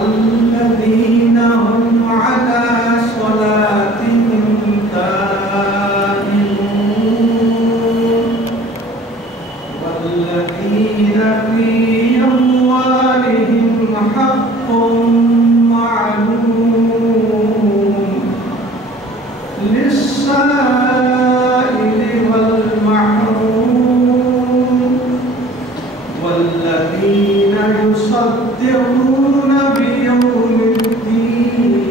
الذين هم على صلاتهم دائمون والذين في أموالهم حق معلوم للسائل والمحروم والذين يصدقون بيوم الدين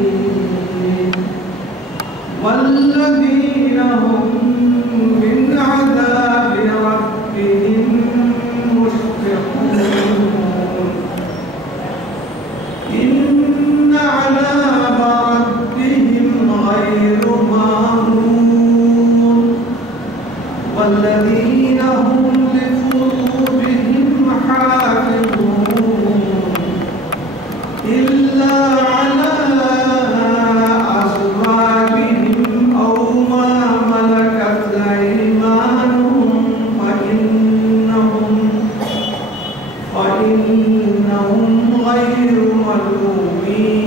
والذين هم من عذاب ربهم مشفقون إن عذاب ربهم غير مأمون والذين هم لفروجهم حافظون إلا على أزواجهم أو ما ملكت أيمانهم فإنهم غير ملومين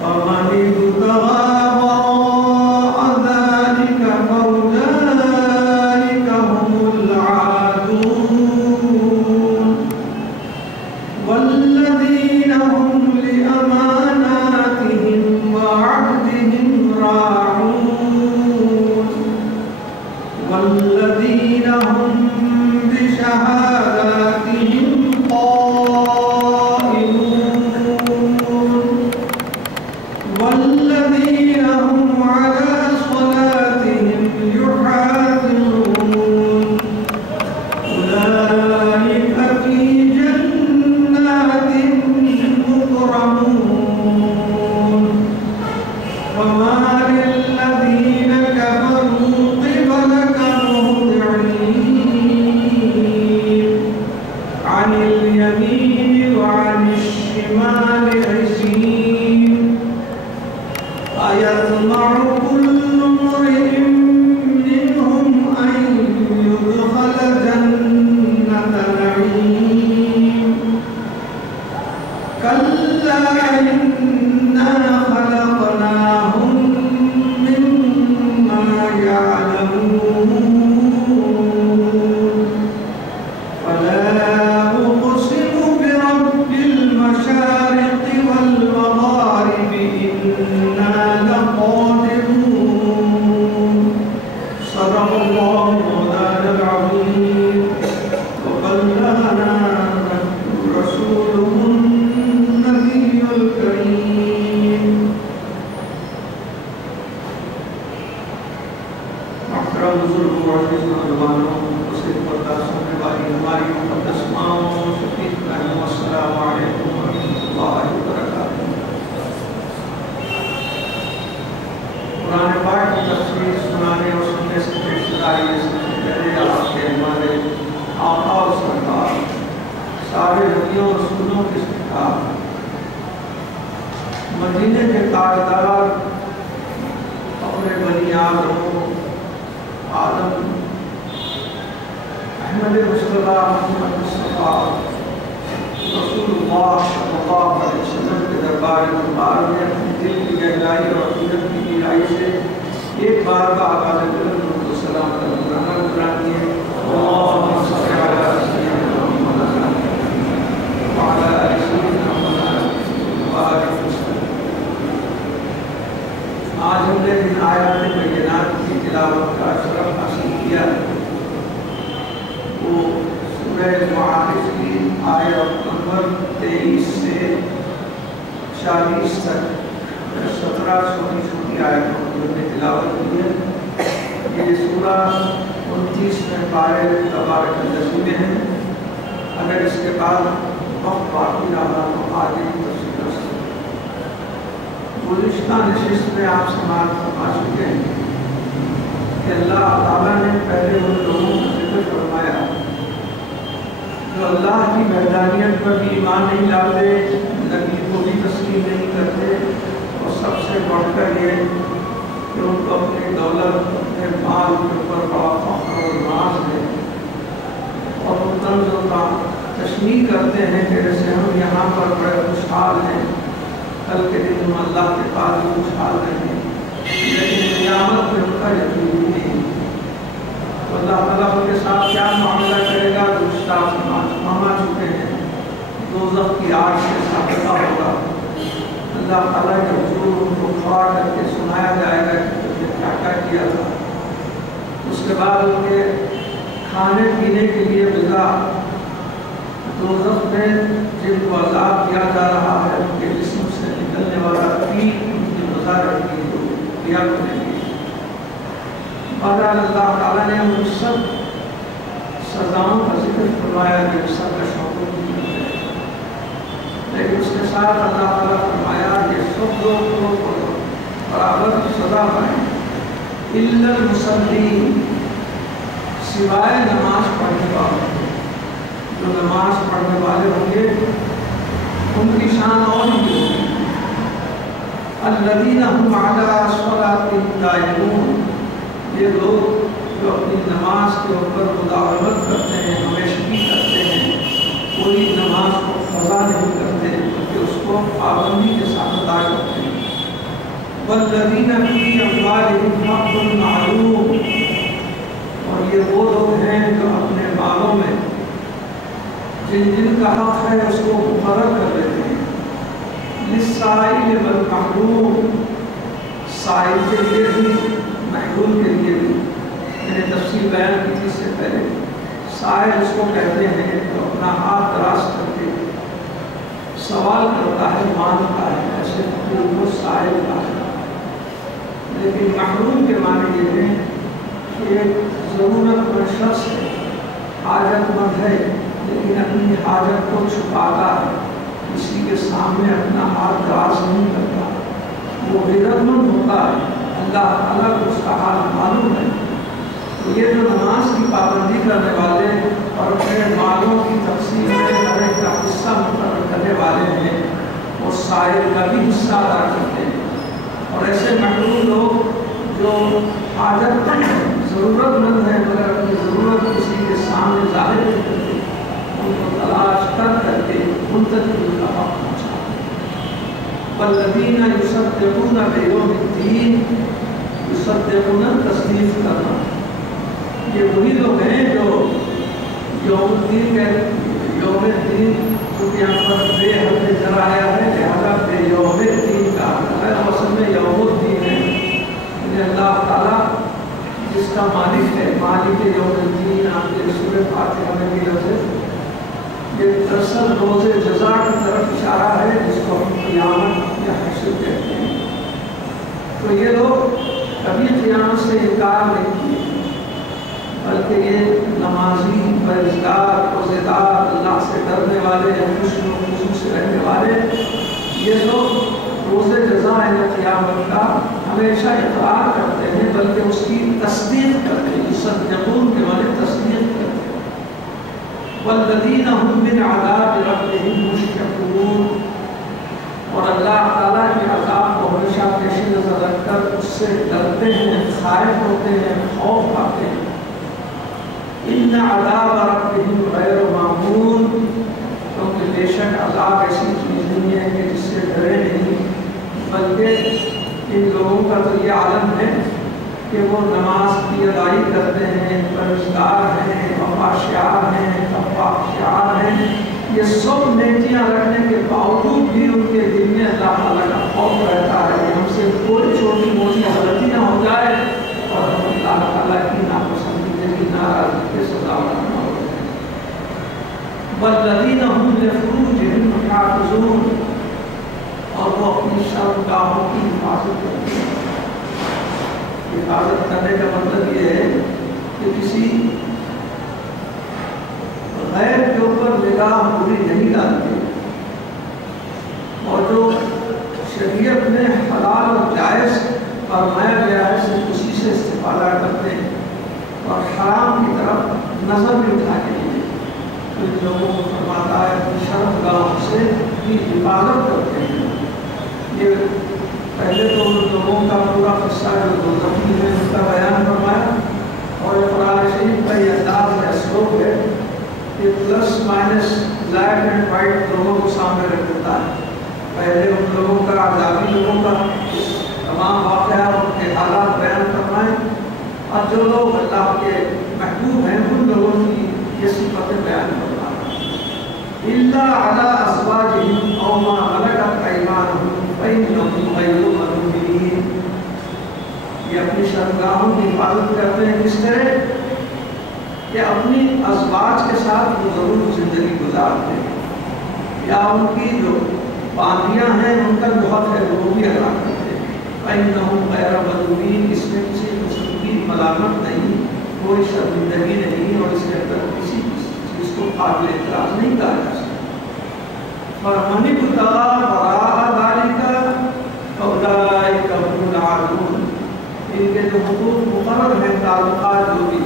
فمن ابتغى وراء ذلك فأولئك هم العادون والذين هم لأماناتهم وعهدهم راعون والذين هم بشهاداتهم قائمون والذين هم على صلاتهم يحافظون أولئك في جنات مكرمون وما للذين كفروا قبلك مهطعين عن اليمين وعن الشمال عزين أيطمع كل امرئ منهم أن يدخل جنة نعيم كلا إنا خلقناهم مما يعلمون فلا أقسم برب المشارق والمغارب إنا لقادرون صدق الله مولانا العظيم وبلغنا رسوله النبي الكريم محترم بزرگ معزز نوجوانوں مسجد پردہ سننے والی ہماری مقدس ماں شفیق بہنوں السلام علیکم ورحمۃ اللہ وبرکاتہ۔ قرآن پاک کی تفسیر سنانے اور سننے سے پیش آئی سب سے پہلے آپ کے ہمارے آقا و سرکار سارے نبیوں اور رسولوں کے سرکار مدینے کے تاجدار اپنے بنی آدم احمد مصطفیٰ محمد مصطفیٰ رسول اللہ صلی اللہ علیہ وسلم کے دربار مبارک میں اپنی دل کی گہرائی اور عقیدت کی گہرائی سے ایک بار کا آغاز بلند درود و سلام کا نذرانہ گزاریں اللہم صل علی سیدنا محمد وعلی آل سیدنا محمد وبارک وسلم۔ آج ہم نے ان آیات بینات کی تلاوت کا شرف حاصل کیا وہ سورہ معارج کی آیت نمبر 23 سے 40 تک 17 چھوٹی آیتوں کو ہم نے تلاوت کی ہے۔ یہ سورہ 29 میں پارے تبارک الذی میں ہے۔ اگر اس کے بعد وقت باقی رہا تو آگے کی تفصیل کر سکتے ہیں۔ گزشتہ نشست میں آپ سماعت فرما چکے ہیں کہ اللہ تعالیٰ نے پہلے ان لوگوں کا ذکر فرمایا جو اللہ کی وحدانیت پر بھی ایمان نہیں لاتے، نبی کو بھی تسلیم نہیں کرتے، اور سب سے بڑھ کر یہ کہ ان کو اپنی دولت، اپنے مال کے اوپر بڑا فخر اور ناز ہے، اور وہ طنز و تشمیع کرتے ہیں کہ جیسے ہم یہاں پر بڑے خوشحال ہیں، کل کے دن ہم اللہ کے پاس بھی خوشحال رہیں، لیکن قیامت میں ان کا یقین نہیں۔ تو اللہ تعالیٰ ان کے ساتھ کیا معاملہ کرے گا؟ گزشتہ سمجھ چکے ہیں، دوزخ کی آگ سے سابقہ ہوگا۔ اللہ تعالیٰ کے حضور ان کو کھڑا کر کے سنایا جائے گا کہ تم نے کیا کیا کیا تھا۔ اس کے بعد ان کے کھانے پینے کے لیے غذا، دوزخ میں جن کو عذاب دیا جا رہا ہے ان کے جسم سے نکلنے والا پیٹ ان کی غذا رہتی ہے جو دیا کرنے کی۔ بہرحال اللہ تعالیٰ نے ان سب سزاؤں کا ذکر فرمایا جو سب کا شوق ہے، لیکن اس کے ساتھ اللہ تعالیٰ فرمایا یہ سب لوگ کو برابر سزا پائیں، الا المصلین، سوائے نماز پڑھنے والے۔ جو نماز پڑھنے والے ہوں گے ان کی شان اور بھی ہوگی۔ الذین هم علی صلاتهم دائمون، یہ لوگ جو اپنی نماز کے اوپر مداومت کرتے ہیں، ہمیشگی کرتے ہیں، کوئی نماز کو قضا نہیں کرتے بلکہ اس کو پابندی کے ساتھ ادا کرتے ہیں۔ والذین فی اموالہم حق معلوم، اور یہ وہ لوگ ہیں جو اپنے مالوں میں جن کا حق ہے اس کو مقرر کر دیتے ہیں۔ للسائل والمحروم، سائل کے لیے بھی محروم کے لیے بھی، میں نے تفصیل بیان کی تھی اس سے پہلے۔ سائل اس کو کہتے ہیں جو اپنا ہاتھ دراز کر کے سوال کرتا ہے، مانگتا ہے، ایسے کو سائل کا ہے۔ لیکن محروم کے معنی یہ ہے کہ ضرورت مند شخص ہے، حاجت مند ہے، لیکن اپنی حاجت کو چھپاتا ہے، کسی کے سامنے اپنا ہاتھ دراز نہیں کرتا، وہ غیرت مند ہوتا ہے، اللہ تعالیٰ کو اس کا حال معلوم ہے۔ تو یہ جو نماز کی پابندی کرنے والے اور اپنے مالوں کی تقسیم میں ہر ایک کا حصہ مقرر کرنے والے ہیں، وہ سائل کا بھی حصہ ادا کرتے ہیں۔ اور ایسے محروم لوگ جو حاجت مند ہیں، ضرورت مند ہیں، مگر اپنی ضرورت کسی کے سامنے ظاہر نہیں کرتے، ان کو تلاش کر کے ان تک ان کا حق پہنچاتے ہیں۔ والذین یصدقون بیوم الدین، یصدقون تصدیق کرنا، یہ وہی لوگ ہیں جو یوم الدین یوم الدین کیونکہ یہاں پر بے حد ذرا آیا ہے لہذا بے یوم الدین کا ہے، اصل میں یوم الدین ہے، یعنی اللہ تعالیٰ جس کا مالک ہے، مالک یوم الدین، آپ کے سورہ فاتحہ میں بھی لفظ ہے، یہ دراصل روز جزا کی طرف اشارہ ہے جس کو ہم قیامت یا حشر کہتے ہیں۔ تو یہ لوگ کبھی قیامت سے انکار نہیں کیے، بلکہ یہ نمازی، پرہیزگار، روزےدار، اللہ سے ڈرنے والے، خوشی و خصوص سے رہنے والے، یہ لوگ روز جزا یا قیامت کا ہمیشہ اقرار کرتے ہیں، بلکہ اس کی تصدیق کرتے ہیں۔ یصدقون کے معنی تصدیق کرتے ہیں۔ والذین هم من عذاب ربهم مشفقون، اور اللہ تعالیٰ کے عذاب کو ہمیشہ پیش نظر رکھ کر اس سے ڈرتے ہیں، خائف ہوتے ہیں، خوف کھاتے ہیں۔ ان عذاب ربهم غیر معمول، کیونکہ بے شک عذاب ایسی چیز نہیں ہے کہ جس سے ڈرے نہیں، بلکہ ان لوگوں کا تو یہ عالم ہے کہ وہ نماز کی ادائی کرتے ہیں، پرہیزگار ہیں، وفاشیار ہیں، تقویٰ ہیں، یہ سب نیکیاں رکھنے کے باوجود بھی ان کے دل میں اللہ تعالیٰ کا خوف رہتا ہے کہ ہم سے کوئی چھوٹی موٹی غلطی نہ ہو جائے اور ہم اللہ تعالیٰ کی ناپسندیدگی کی ناراضگی کے سزا نہ ہو جائے۔ والذین هم لفروجهم حافظون، اور وہ اپنی شرمگاہوں کی حفاظت کرتے ہیں۔ حفاظت کرنے کا مطلب یہ ہے کہ کسی غیر کے اوپر نگاہ بری نہیں ڈالتے، اور جو شریعت میں حلال اور جائز فرمایا گیا ہے صرف اسی سے استفادہ کرتے ہیں، اور حرام کی طرف نظر بھی اٹھانے کے لیے تو ان لوگوں کو فرماتا ہے اپنی شرمگاہوں سے کی حفاظت کرتے ہیں. یہ پہلے تو ان لوگوں کا پورا قصہ جو دوزخی ہے ان کا بیان فرمایا، اور قرآن شریف کا یہ انداز ہے، اسلوب ہے کہ plus minus black and white دونوں کو سامنے رکھ دیتا ہے. پہلے ان لوگوں کا عذابی لوگوں کا تمام واقعات ان کے حالات بیان فرمائیں، اور جو لوگ اللہ کے محبوب ہیں ان لوگوں کی یہ صفتیں بیان فرمائیں. الا علی ازواجہم او ما ملکت ایمانہم فإنہم غیر ملومین. یہ اپنی شرمگاہوں کی حفاظت کرتے ہیں کس طرح کہ اپنی ازواج کے ساتھ وہ ضرور زندگی گزارتے ہیں، یا ان کی جو باندیاں ہیں ان کا جو حق ہے وہ بھی ادا کرتے ہیں. فإنہم غیر ملومین، اس میں کسی قسم کی ملامت نہیں، کوئی شرمندگی نہیں، اور اس کے اندر کسی چیز کو قابل اعتراض نہیں کہا جا سکتا. فَمَنِ ابْتَغَىٰ وَرَاءَ ذَلِكَ فَأُولَٰئِكَ هُمُ الْعَادُونَ. ان کے جو حقوق مقرر ہیں، تعلقات جو بھی،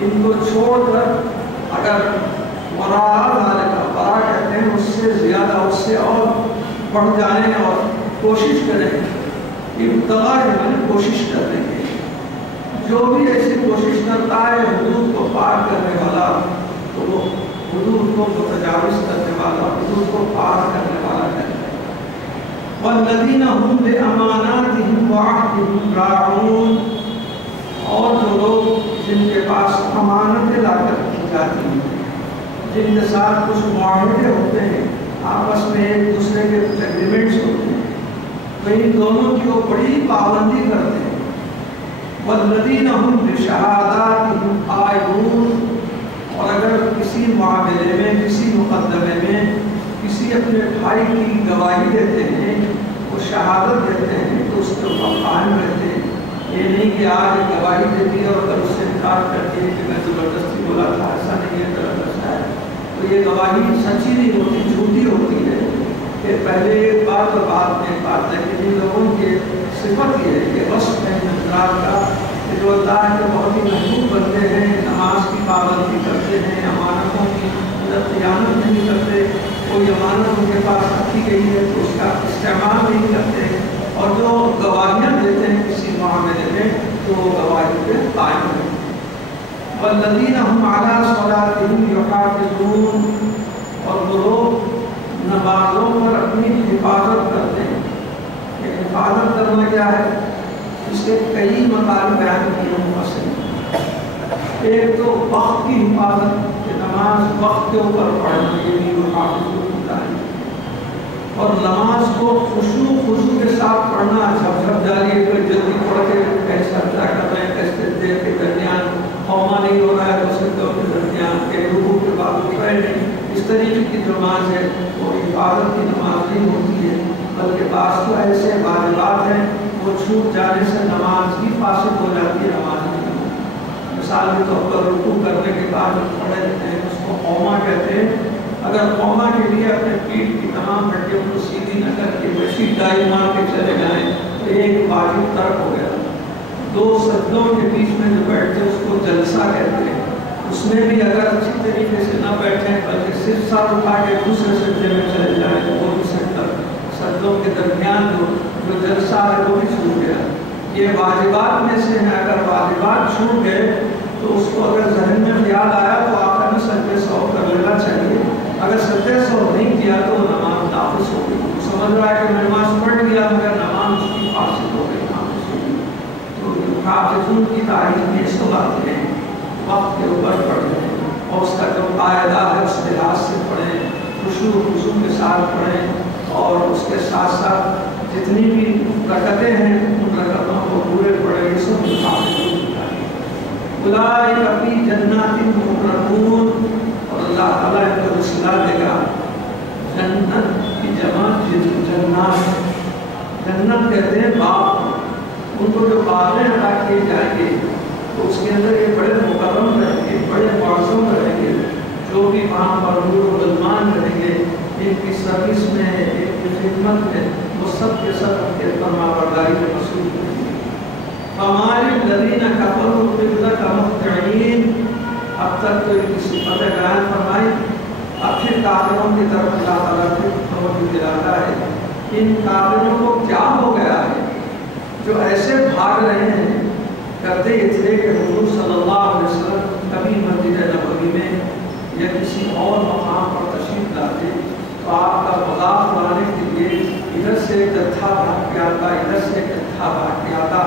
ان کو چھوڑ کر اگر وراء ذالک، وراء کہتے ہیں اس سے زیادہ، اس سے اور بڑھ جائیں اور کوشش کریں. ابتغاء ہے کوشش کرنے کے، جو بھی ایسی کوشش کرتا ہے حدود کو پار کرنے والا، تو وہ حدود کو متجاوز کرنے والا، حدود کو پار کرنے والا ہے. والذین هم لأماناتهم وعهدهم راعون. اور جو لوگ جن کے پاس امانتیں لا کر رکھی جاتی ہیں، جن کے ساتھ کچھ معاہدے ہوتے ہیں، آپس میں ایک دوسرے کے کچھ ایگریمنٹس ہوتے ہیں، تو ان دونوں کی وہ بڑی پابندی کرتے ہیں. والذین هم بشہاداتهم قائمون. اور اگر کسی معاملے میں، کسی مقدمے میں کسی اپنے بھائی کی گواہی دیتے ہیں، وہ شہادت دیتے ہیں، تو اس کے اوپر قائم رہتے ہیں. یہ نہیں کہ آج گواہی دیتی اور کل اس سے انکار کرتی ہے کہ میں زبردستی بولا تھا، ایسا نہیں ہے، غلط ایسا ہے. تو یہ گواہی سچی نہیں ہوتی، جھوٹی ہوتی ہے. کہ پہلے ایک بات اور بعد میں ایک بات ہے. کہ ان لوگوں کی صفت یہ ہے کہ وصف ہے حضرات کا کہ جو اللہ کے بہت ہی محبوب بنتے ہیں، نماز کی پابندی کرتے ہیں، امانتوں کی خیانت نہیں کرتے، کوئی امانت ان کے پاس رکھی گئی ہے تو اس کا استعمال نہیں کرتے، اور جو گواہیاں دیتے ہیں کسی معاملے میں تو وہ گواہی پہ قائم ہیں. والذین هم علی صلاتهم یحافظون. اور وہ لوگ نمازوں پر اپنی حفاظت کرتے ہیں. یہ حفاظت کرنا کیا ہے؟ اس کے کئی مطالب بیان کیے مفسرین. ایک تو وقت کی حفاظت، کہ نماز وقت کے اوپر پڑھنا، یہ بھی حافظ ہوتا ہے. اور نماز کو خضوع کے ساتھ پڑھنا، جھپ جاری ہے، پھر جلدی پڑھ کے کیسا کیا کر رہے ہیں، کیسے دیر کے درمیان قوما نہیں ہو رہا ہے، دوسرے دور کے درمیان کے رکوع کے بعد اٹھ رہے نہیں. اس طریقے کی نماز ہے وہ حفاظت کی نماز نہیں ہوتی ہے، بلکہ بعض تو ایسے واجبات ہیں وہ چھوٹ جانے سے نماز ہی فاسد ہو جاتی ہے، نماز نہیں ہوتی. مثال کے طور پر رکوع کرنے کے بعد کھڑے رہتے ہیں، اس کو قوما کہتے ہیں. اگر قوما کے لیے اپنے پیٹھ کی تمام ہڈیوں کو سیدھی نہ کر کے ویسی ڈائی مار کے چلے جائیں تو ایک واجب ترک ہو گیا. دو سجدوں کے بیچ میں جو بیٹھتے ہیں اس کو جلسہ کہتے ہیں. اس میں بھی اگر اچھی طریقے سے نہ بیٹھیں بلکہ صرف سر اٹھا کے دوسرے سجدے میں چلے جائیں تو وہ بھی سجدوں کے درمیان جو جلسہ ہے وہ بھی چھوٹ گیا. یہ واجبات میں سے ہیں. اگر واجبات چھوٹ گئے تو اس کو اگر ذہن میں خیال آیا تو آخر میں سجدے سہو کر لینا چاہیے. اگر سجدے سہو نہیں کیا تو نماز ناقص ہو گئی. سمجھ رہا ہے کہ میں نماز پڑھ لیا مگر نماز اس کی فاسد ہو گئی، ناقص ہو گئی. تو حافظون کی تعریف یہ سب آتے ہیں، وقت کے اوپر پڑھیں اور اس کا جو قاعدہ ہے اس لحاظ سے پڑھیں، خضوع کے ساتھ پڑھیں، اور اس کے ساتھ ساتھ جتنی بھی رکعتیں ہیں ان رکعتوں کو پورے پڑھیں. یہ سب حافظون کی تعریف. اولئک فی جنات مکرمون. اور اللہ تعالیٰ ان کو رسلا دے گا. جنت کی جمع جنات، جنت کہتے ہیں باغ. ان کو جو باغیں عطا کیے جائیں گے تو اس کے اندر یہ بڑے مکرم رہیں گے، بڑے معصوم رہیں گے. جو بھی وہاں پر نور و غلمان رہیں گے، ان کی سروس میں، ان کی خدمت میں، وہ سب کے سب ان کے فرمانبرداری میں مصروف رہیں گے. فَمَالِ الَّذِينَ كَفَرُوا قِبْلَكَ مُهْطِعِينَ. اب تک تو ان کی صفتیں بیان فرمائی، اب پھر کافروں کی طرف اللہ تعالیٰ پھر توجہ دلاتا ہے. ان کافروں کو کیا ہو گیا ہے جو ایسے بھاگ رہے ہیں؟ کرتے یہ تھے کہ حضور صلی اللہ علیہ وسلم کبھی مسجد نبوی میں یا کسی اور مقام پر تشریف لاتے تو آپ کا مذاق اڑانے کے لیے ادھر سے ایک جتھا بھاگ کے آتا، ادھر سے ایک جتھا بھاگ کے آتا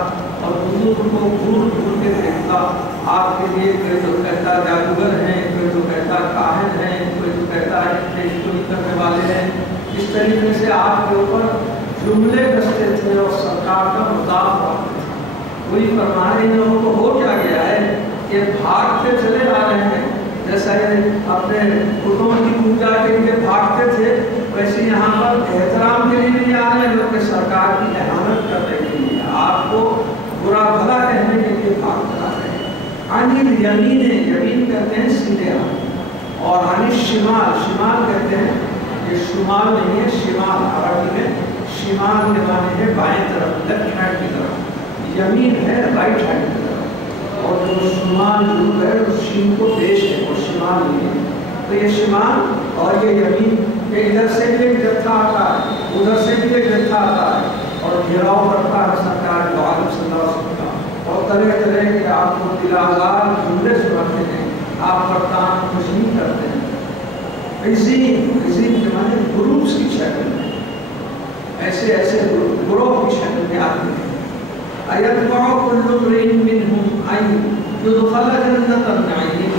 اور حضور کو گھور گھور کے دیکھتا. آپ کے لیے کوئی تو کہتا جادوگر ہیں، کوئی تو کہتا کاہن ہیں، کوئی تو کہتا ہے پیشگوئی کرنے والے ہیں. اس طریقے سے آپ کے اوپر جملے کستے تھے اور سرکار کا مذاق اڑاتے تھے. کوئی فرمانے ان لوگوں کو ہو کیا گیا ہے کہ بھاگتے چلے آ رہے ہیں، جیسا یہ اپنے بتوں کی پوجا کے لیے بھاگتے تھے ویسے یہاں پر احترام کے لیے نہیں آ رہے ہیں، بلکہ سرکار کی احانت کرنے کے لیے، آپ کو برا بھلا کہنے کے لیے بھاگ کر آ رہے ہیں. عن الیمین، یمین کہتے ہیں سیدھے ہاتھ، اور عن الشمال، شمال کہتے ہیں یہ شمال نہیں ہے، شمال عربی میں شمال کے معنی ہے بائیں طرف، لیفٹ ہینڈ کی طرف. یمین ہے رائٹ ہینڈ کی طرف، اور جو شمال جو ہے اس شین کو پیش ہے اور شمال نہیں ہے. تو یہ شمال اور یہ یمین، یہ ادھر سے بھی ایک جتھا آتا ہے، ادھر سے بھی ایک جتھا آتا ہے اور گھیراؤ کرتا ہے سرکار دو عالم صلی اللہ علیہ وسلم کا، اور طرح طرح کے آپ کو دلازار جملے سناتے ہیں، آپ پر تان خوشی کرتے ہیں. عظیم کے معنی گروپس کی شکل میں، ایسے ایسے گروہ کی شکل میں آتے ہیں. ایتبع کل امرئ منہم ان یدخل جنۃ النعیم،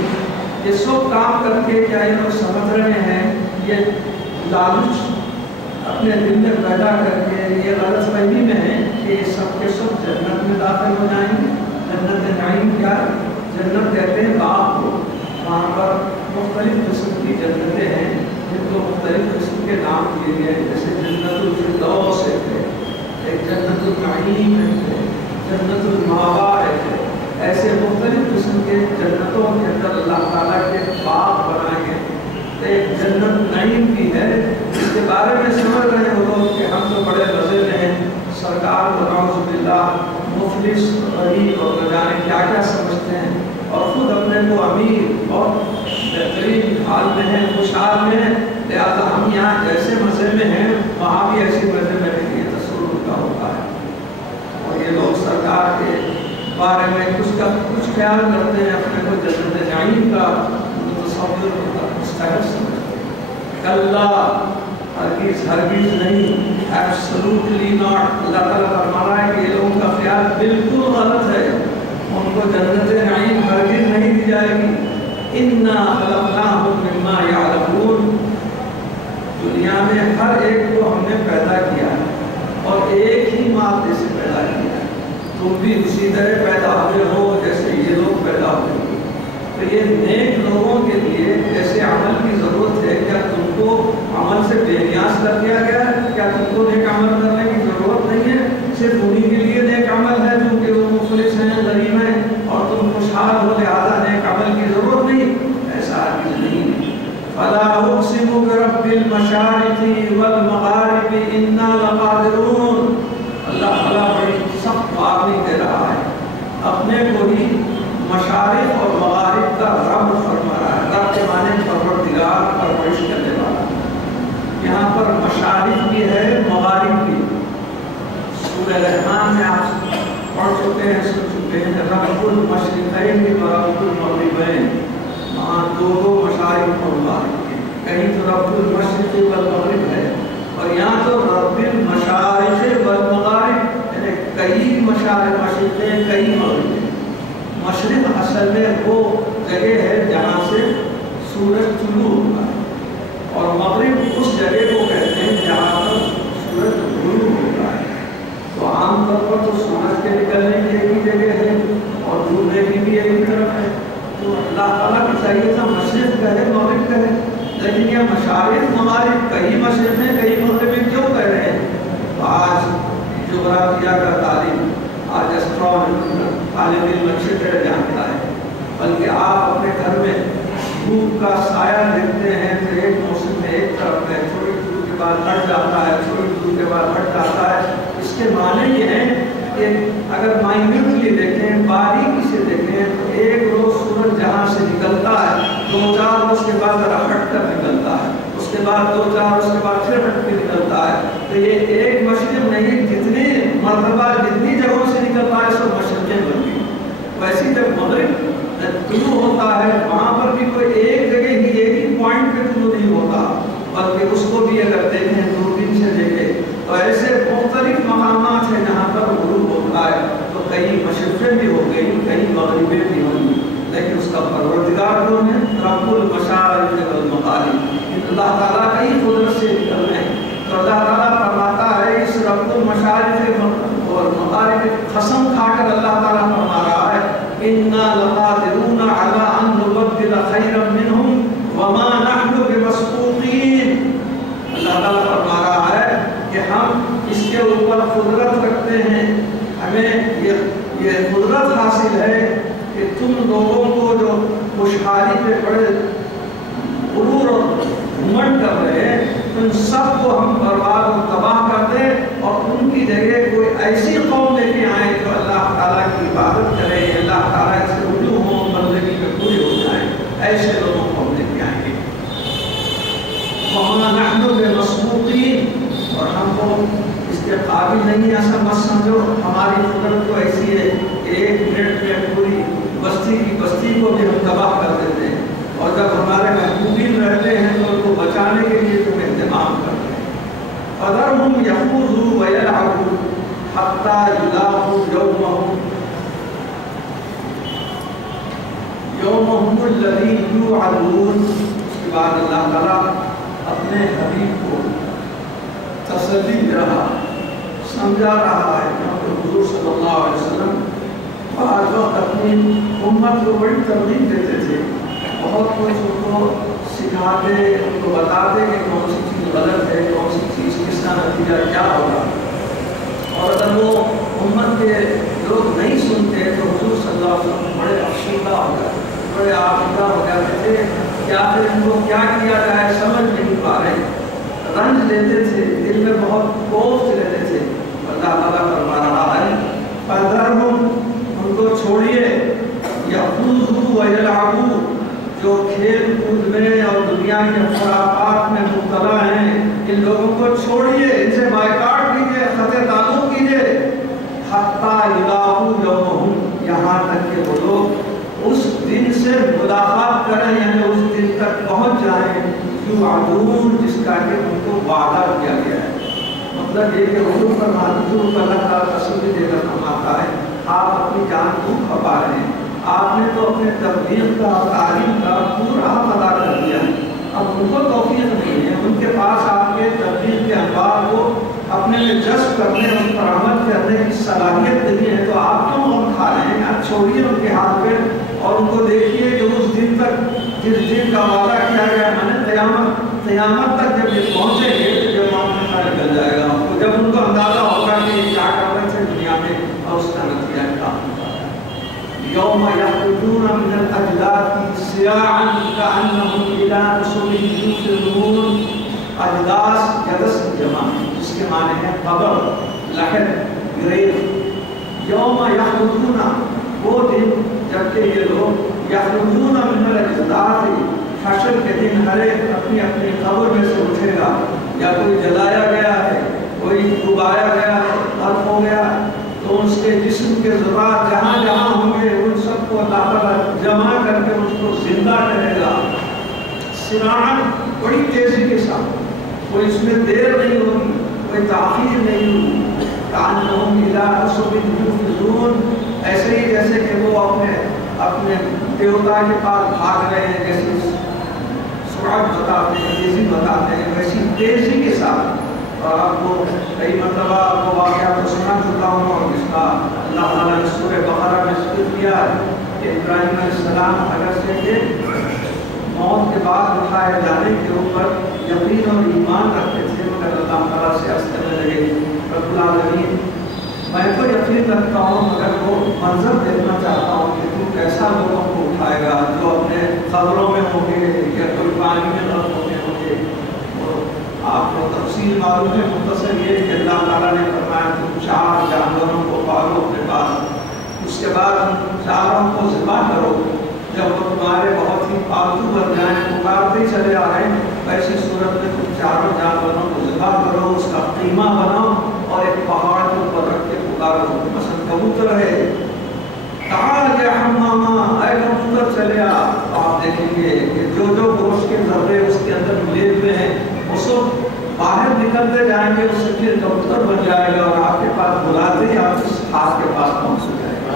یہ سب کام کر کے کیا یہ لوگ سمجھ رہے ہیں، یہ لالچ اپنے دل میں پیدا کر کے یہ غلط فہمی میں ہے کہ یہ سب کے سب جنت میں داخل ہو جائیں گے. جنت نعیم کیا؟ جنت کہتے ہیں باغ کو، وہاں پر مختلف قسم کی جنتیں ہیں جن کو مختلف قسم کے نام دیے گئے ہیں، جیسے جنت الفردوس ہے، ایک جنت النعیم ہے، جنت المأوا ہے. ایسے مختلف قسم کے جنتوں کے اندر اللہ تعالیٰ کے باغ بنائے گئے. ایک جنت نعیم بھی ہے جس کے بارے میں سمجھ رہے ہو لوگ کہ ہم تو بڑے مزے میں ہیں، سرکار کو نعوذ باللہ مفلس غریب اور نہ جانے کیا کیا سمجھتے ہیں، اور خود اپنے کو امیر اور بہترین حال میں ہیں، خوشحال میں ہیں. لہٰذا ہم یہاں جیسے مزے میں ہیں وہاں بھی ایسے مزے میں رہیں گے، تصور کا ہوتا ہے. اور یہ لوگ سرکار کے بارے میں کچھ خیال کرتے ہیں، اپنے کو جنت نعیم کا تصور مستحق سمجھتے ہیں. کلا، ہرگز ہرگز نہیں، ایبسولوٹلی ناٹ. اللہ تعالیٰ فرما رہا ہے کہ یہ لوگوں کا خیال بالکل غلط ہے، ان کو جنت نعیم ہرگز نہیں دی جائے گی. انا خلقناہم مما یعلمون، دنیا میں ہر ایک کو ہم نے پیدا کیا ہے اور ایک ہی مادے سے پیدا کیا ہے. تم بھی اسی طرح پیدا ہوئے ہو جیسے یہ لوگ پیدا ہوئے ہو. تو یہ نیک لوگوں کے لیے ایسے عمل کی ضرورت ہے. کیا تم کو عمل سے بے نیاز کر دیا گیا ہے؟ کیا تم کو نیک عمل کرنے کی ضرورت نہیں ہے؟ صرف انہی کے لیے نیک عمل ہے جو کہ وہ مفلس ہیں، غریب ہیں، اور تم خوشحال ہو لہٰذا نیک عمل کی ضرورت نہیں؟ ایسا ہرگز نہیں. فلا اقسم برب المشارق والمغارب انا لقادرون. اللہ تعالیٰ بڑی سخت بات نہیں دے رہا ہے، اپنے کو ہی مشارق اور مغارب کا رب فرما رہا ہے. رب کے معنی پروردگار، پرورش کرنے والا. یہاں پر مشارق بھی ہے، مغارب بھی. سورہ رحمان میں آپ پڑھ چکے ہیں، سن چکے ہیں، رب المشرقین و رب المغربین. وہاں دو مشارق اور مغارب کے، کہیں تو رب المشرق والمغرب ہے اور یہاں تو رب المشارق والمغارب، یعنی کئی مشرقیں کئی مغربیں. مشرق اصل میں وہ جگہ ہے جہاں سے سورج طلوع ہوتا ہے، اور مغرب اس جگہ کو کہتے ہیں جہاں پر سورج غروب ہوتا ہے. تو عام طور پر تو سورج کے نکلنے کی ایک ہی جگہ ہے اور ڈوبنے کی بھی ایک ہی طرف ہے. تو اللہ تعالیٰ کو چاہیے تھا مشرق کہے مغرب کہے، لیکن یہ مشارق مغارب کئی مشرقیں کئی مغربیں کیوں کہہ رہے ہیں؟ تو آج جغرافیہ کا تعلیم، آج اسٹرانومی طالب علم اچھی طرح جانتا ہے. بلکہ آپ اپنے گھر میں دھوپ کا سایہ دیکھتے ہیں تو ایک موسم میں ایک طرف ہے، تھوڑی دور کے بعد ہٹ جاتا ہے، تھوڑی دور کے بعد ہٹ جاتا ہے. اس کے معنی یہ ہیں کہ اگر مائنیوٹلی دیکھیں، باریکی سے دیکھیں، تو ایک روز سورج جہاں سے نکلتا اس کے بعد 2-4 اس کے بعد پھر ہٹ کے نکلتا ہے. تو یہ ایک مشرق نہیں، جتنی مرتبہ جتنی جگہوں سے نکلتا ہے سب مشرقیں بن گئی. ویسے جب مغرب طلوع ہوتا ہے وہاں پر بھی کوئی ایک جگہ ہی ایک ہی پوائنٹ پہ طلوع نہیں ہوتا، بلکہ اس کو بھی اگر دیکھیں دوربین سے دیکھیں تو ایسے مختلف مقامات ہیں جہاں پر غروب ہوتا ہے. تو کئی مشرقیں بھی ہو گئی، کئی مغربیں بھی ہوں گی، لیکن اس کا پروردگار کون ہے؟ رب المشارق والمغارب. اللہ تعالیٰ کا ہی قدرت سے نکل رہے ہیں. تو اللہ تعالیٰ فرماتا ہے اس رب المشارق اور مغارب قسم کھا کر اللہ تعالیٰ فرما رہا ہے اِنَّا لَقَادِرُونَ عَلَىٰ أَن نُبَدِّلَ خَيْرًا مِّنْهُمْ وَمَا نَحْنُ بِمَسْبُوقِينَ. اللہ تعالیٰ فرما رہا ہے کہ ہم اس کے اوپر قدرت رکھتے ہیں، ہمیں یہ قدرت حاصل ہے کہ تم لوگوں کو جو خوشحالی پہ بڑے غرور اور گھمنڈ کر رہے ہیں ان سب کو ہم برباد و تباہ کر دیں اور ان کی جگہ کوئی ایسی قوم لے کے آئیں جو اللہ تعالیٰ کی عبادت کرے، اللہ تعالیٰ سے رجوع ہو، بندگی میں پورے ہو جائیں. ایسے لوگوں کو ہم لے کے آئیں گے. وَمَا نَحْنُ بِمَسْبُوقِينَ. اور ہم کو اس کے قابل نہیں، ایسا مت سمجھو ہماری قدرت تو ایسی ہے ایک منٹ میں پوری بستی کی بستی کو بھی ہم تباہ کر دیتے ہیں، اور جب ہمارے محبوبین رہتے ہیں تو ان کو بچانے کے لیے تم اہتمام کرتے ہیں. فَذَرْهُمْ يَخُوضُوا وَيَلْعَبُوا حَتَّىٰ يُلَاقُوا يَوْمَهُمُ الَّذِي يُوعَدُونَ. اس کے بعد اللہ تعالیٰ اپنے حبیب کو تسلی دے رہا، سمجھا رہا ہے. حضور صلی اللہ علیہ وسلم بعض وقت اپنی امت کو بڑی ترغیب دیتے تھے، بہت کچھ ان کو سکھاتے، ان کو بتاتے کہ کون سی چیز غلط ہے، کون سی چیز کس کا نتیجہ کیا ہوگا. اور اگر وہ امت کے لوگ نہیں سنتے تو حضور صلی اللہ علیہ وسلم بڑے افسردہ ہو گئے، بڑے آبادہ ہو جاتے تھے. کیا پھر ان کو کیا کیا جائے سمجھ نہیں پا رہے، رنج لیتے تھے، دل میں بہت کوفت لیتے تھے. اللہ تعالیٰ فرما رہا ہے فَذَرْهُمْ. ان کو چھوڑیے، يَخُوضُوا وَيَلْعَبُوا. جو کھیل کود میں اور دنیا کے خرافات میں مبتلا ہیں ان لوگوں کو چھوڑیے، ان سے بائیکاٹ کیجیے، قطع تعلق کیجیے. حَتَّىٰ يُلَاقُوا يَوْمَهُمْ. یہاں تک کہ وہ لوگ اس دن سے ملاقات کریں، یعنی اس دن تک پہنچ جائیں یوعدون، جس کا کہ ان کو وعدہ کیا گیا ہے. مطلب یہ کہ حضور پر حضور پر اللہ تعالیٰ تسلی دے کر فرماتا ہے آپ اپنی جان کو کھپا رہے ہیں، آپ نے تو اپنے تبلیغ کا تعلیم کا پورا حق ادا کر دیا ہے. اب ان کو توفیق نہیں ہے، ان کے پاس آپ کے تبلیغ کے انوار کو اپنے میں جذب کرنے، ان پر عمل کرنے کی صلاحیت نہیں ہے، تو آپ کیوں غم کھا رہے ہیں؟ آپ چھوڑیے ان کے ہاتھ پہ اور ان کو دیکھیے کہ اس دن تک جس دن کا وعدہ کیا گیا میں نے قیامت تک جب یہ پہنچیں گے تو جب وہاں نکل جائے گا، تو جب ان کو اندازہ ہوگا کہ یہ کیا کر رہے تھے دنیا میں اور اس کا نتیجہ کیا ہوگا. یوم یخرجون من الاجداث سراعا کأنہم الی نصب یوفضون. اجداث جدس جمع جس کے معنی ہے قبر، لحد، گریو. یوم یخرجون وہ دن جبکہ یہ لوگ یخرجون من الاجداث حشر کے دن ہر ایک اپنی اپنی قبر میں سے اٹھے گا. یا کوئی جلایا گیا ہے، کوئی ڈبایا گیا ہے، غرق ہو گیا ہے، تو اس کے جسم کے ذرات جہاں جہاں ہوں گے ان سب کو اللہ تعالیٰ جمع کر کے اس کو زندہ کرے گا. سراعاً بڑی تیزی کے ساتھ، کوئی اس میں دیر نہیں ہوگی، کوئی تاخیر نہیں ہوگی. کأنہم الی نصب یوفضون. ایسے ہی جیسے کہ وہ اپنے دیوتا کے پاس بھاگ رہے ہیں، جیسے سرعت بتاتے ہیں، تیزی بتاتے ہیں، ویسی تیزی کے ساتھ. اور آپ کو کئی مرتبہ آپ کو واقعہ کو سنا چکا ہوں اور اس کا اللہ تعالیٰ نے سورہ بقرہ میں ذکر کیا کہ ابراہیم علیہ السلام اگر سے کہ موت کے بعد اٹھائے جانے کے اوپر یقین اور ایمان رکھتے تھے، مگر اللہ تعالیٰ سے عرض کرنے لگے رب العالمین میں تو یقین رکھتا ہوں مگر وہ منظر دیکھنا چاہتا ہوں کہ تو کیسا لوگوں کو اٹھائے گا جو اپنے قبروں میں ہوں گے یا کوئی پانی میں غرق ہوتے ہوں گے. آپ کو تفصیل معلوم ہے، مختصر یہ کہ اللہ تعالیٰ نے فرمایا تم 4 جانوروں کو پالو اپنے پاس، اس کے بعد ان 4 کو ذبح کرو. جب وہ تمہارے بہت ہی پالتو بن جائیں، پکارتے چلے آئیں، ایسی صورت میں ذبح کرو، اس کا قیمہ بناؤ اور ایک پہاڑ کے اوپر رکھ کے پکارو، مثلا کبوتر ہے تعال یا حمامہ، اے کبوتر چلے آ، آپ دیکھیں گے کہ جو گوشت کے ذرے اس کے اندر ملے ہوئے ہیں اس کو باہر نکلتے جائیں گے، اس سے پھر کبوتر بن جائے گا اور آپ کے پاس بلاتے ہی آپ اس ہاتھ کے پاس پہنچ جائے گا۔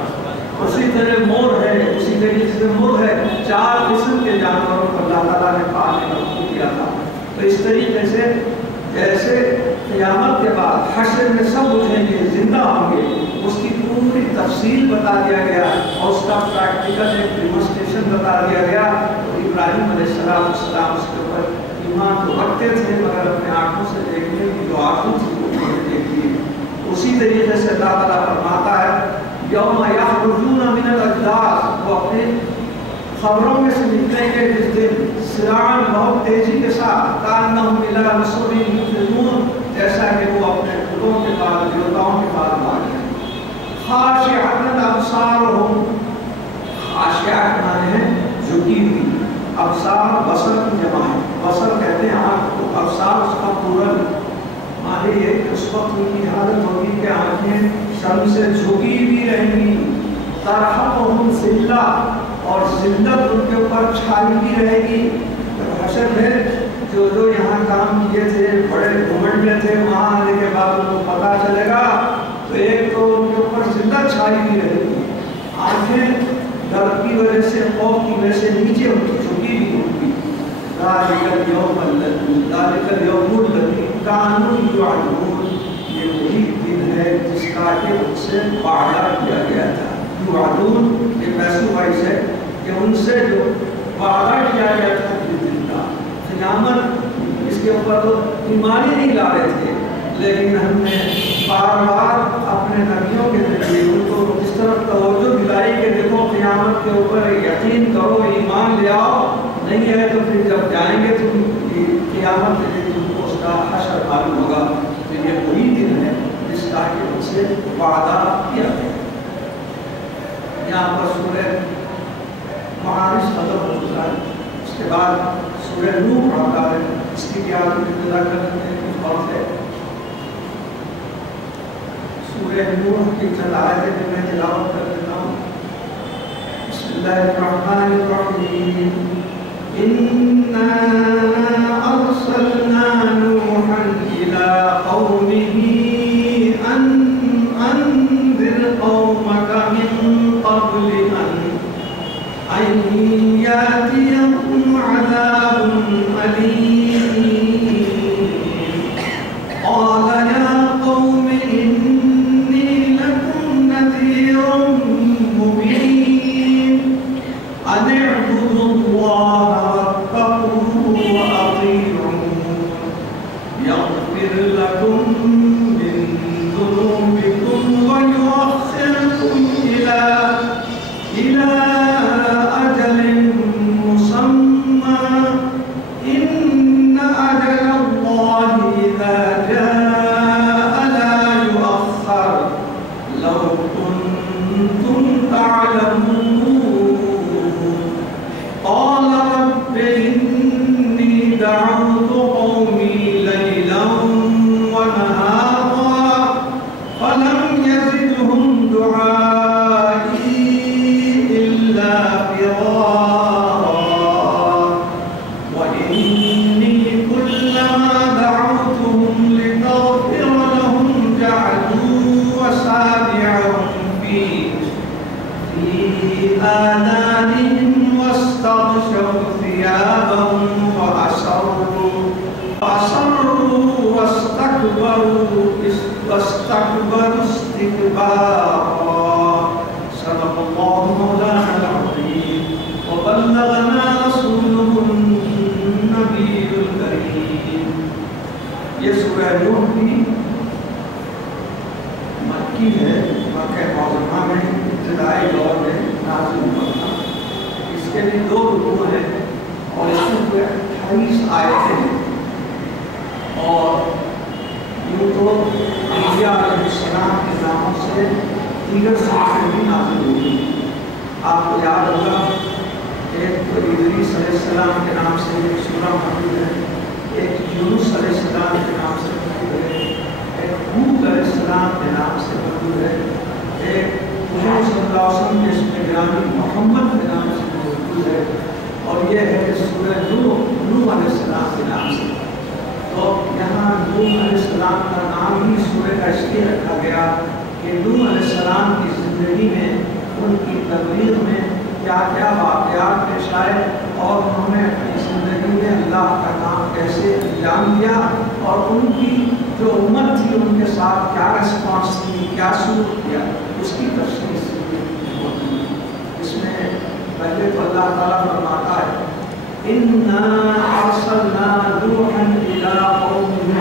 اسی طرح مور ہے، اسی طریقے سے مور ہے، 4 قسم کے جانوروں کو اللہ تعالیٰ نے پالنے کا حکم دیا تھا۔ تو اس طریقے سے جیسے قیامت کے بعد حشر میں سب اٹھیں گے، زندہ ہوں گے، اس کی پوری تفصیل بتا دیا گیا اور اس کا پریکٹیکل ایک ڈیمونسٹریشن بتا دیا گیا۔ تو ابراہیم علیہ السلام اس کے اوپر ایمان تو رکھتے تھے مگر اپنے آنکھوں سے دیکھنے کی جو آنکھوں سے وہ دیکھتی ہے۔ اسی طریقے سے اللہ تعالیٰ فرماتا ہے یوم یخرجون من الاجداث، وہ اپنے خبروں میں سے نکلیں گے جس دن سراعاً بہت تیزی کے ساتھ، کانہم الی نصب یوفضون، جیسا کہ وہ اپنے خدوں کے بعد دیوتاؤں کے بعد بھاگے۔ خاشعۃ ابصارہم، خاشعہ معنی ہے جھکی ہوئی، ابصار بصر کی جمع ہے، بصر کہتے ہیں آنکھ کو، ابصار اس کا پورل معنی ہے کہ اس وقت ان کی حالت ہوگی کہ آنکھیں شرم سے جھکی بھی رہیں گی، ترحقہم ذلہ، اور ذلت ان کے اوپر چھائی بھی رہے گی۔ حشر میں جو یہاں کام کیے تھے، بڑے گھمنڈ میں تھے، وہاں آنے کے بعد ان کو پتہ چلے گا تو ایک تو ان کے اوپر ذلت چھائی بھی رہے گی، آنکھیں ڈر کی وجہ سے، خوف کی وجہ سے نیچے ان کی جھکی بھی ہوگی۔ ذالک اليوم الذی کانوا یوعدون، یہ وہی دن ہے جس کا کہ ان سے وعدہ کیا گیا تھا۔ یوعدون یہ پیسو وائز ہے کہ ان سے جو وعدہ کیا گیا تھا کہ دن کا قیامت، اس کے اوپر تو ایمان ہی نہیں لا رہے تھے، لیکن ہم نے بار بار اپنے نبیوں کے ذریعے ان کو اس طرف توجہ دلائی کہ دیکھو قیامت کے اوپر یقین کرو، ایمان لے آؤ، نہیں ہے تو پھر جب جائیں گے تو قیامت کے دن تم کو اس کا حشر معلوم ہوگا۔ تو یہ وہی دن ہے جس کا کہ ان سے وعدہ کیا گیا۔ یہاں پر سورہ معارج ختم ہو چکا ہے، اس کے بعد سورہ نوح پڑھتا ہے، اس کی بھی آپ ابتدا کرتے ہیں کچھ وقت ہے۔ سورہ نوح کی چند آیتیں جو میں تلاوت کر دیتا ہوں۔ بسم اللہ الرحمن الرحیم، اِنَّا أَرْسَلْنَا نُوحًا إِلَىٰ قَوْمِهِ أَنْ أَنذِرْ قَوْمَكَ مِن قَبْلِ أَنْ يَأْتِيَهُمْ عَذَابٌ أَلِيمٌ۔ قَالَ يَا قَوْمِ إِنِّي لَكُمْ نَذِيرٌ مُّبِينٌ، أَنِ اعْبُدُوا اللَّهَ وَاتَّقُوهُ وَأَطِيعُونِ يَغْفِرْ لَكُم مِّن ذُنُوبِكُمْ وَيُؤَخِّرْكُمْ إِلَىٰ أَجَلٍ مُّسَمًّى، إِنَّ أَجَلَ اللَّهِ إِذَا جَاءَ لَا يُؤَخَّرُ، لَوْ كُنتُمْ تَعْلَمُونَ۔ قَالَ رَبِّ إِنِّي دَعَوْتُ قَوْمِي لَيْلًا وَنَهَارًا فَلَمْ يَزِدْهُمْ دُعَائِي إِلَّا فِرَارًا، وَإِنِّي كُلَّمَا دَعَوْتُهُمْ لِتَغْفِرَ لَهُمْ جَعَلُوا أَصَابِعَهُمْ فِي آذَانِهِمْ وَاسْتَغْشَوْا ثِيَابَهُمْ وَأَصَرُّوا وَاسْتَكْبَرُوا اسْتِكْبَارًا۔ صدق اللہ مولانا العظیم وبلغنا رسوله النبی الکریم۔ یہ سورہ نوح بھی مکی ہے، مکہ معظمہ میں ابتدائی دور میں نازل ہوا تھا۔ اس کے بھی 2 رکوع ہیں اور اس میں 28 آیتیں ہیں، اور یوں تو انبیاء علیہ السلام کے ناموں سے دیگر سورتیں بھی نازل ہوئی۔ آپ کو یاد ہوگا ایک تو ادریس علیہ السلام کے نام سے ایک سورہ موجود ہے، ایک یونس علیہ السلام کے نام سے موجود ہے، ایک ہود علیہ السلام کے نام سے موجود ہے، ایک حضور صلی اللہ علیہ وسلم کے اس میں گرامی محمد کے نام سے موجود ہے، اور یہ ہے سورہ نوح علیہ السلام کے نام سے۔ تو یہاں نوح علیہ السلام کا نام ہی سورہ کا اس لیے رکھا گیا کہ نوح علیہ السلام کی زندگی میں، ان کی تبلیغ میں کیا کیا واقعات پیش آئے، اور انہوں نے اپنی زندگی میں اللہ کا کام کیسے انجام دیا، اور ان کی جو امت تھی ان کے ساتھ کیا ریسپانس تھی، کیا سلوک کیا، اس کی تفصیل سے موجود ہے۔ اس میں پہلے تو اللہ تعالیٰ فرماتا ہے اِنَّا أَرْسَلْنَا نُوحًا إِلَىٰ قَوْمِهِ،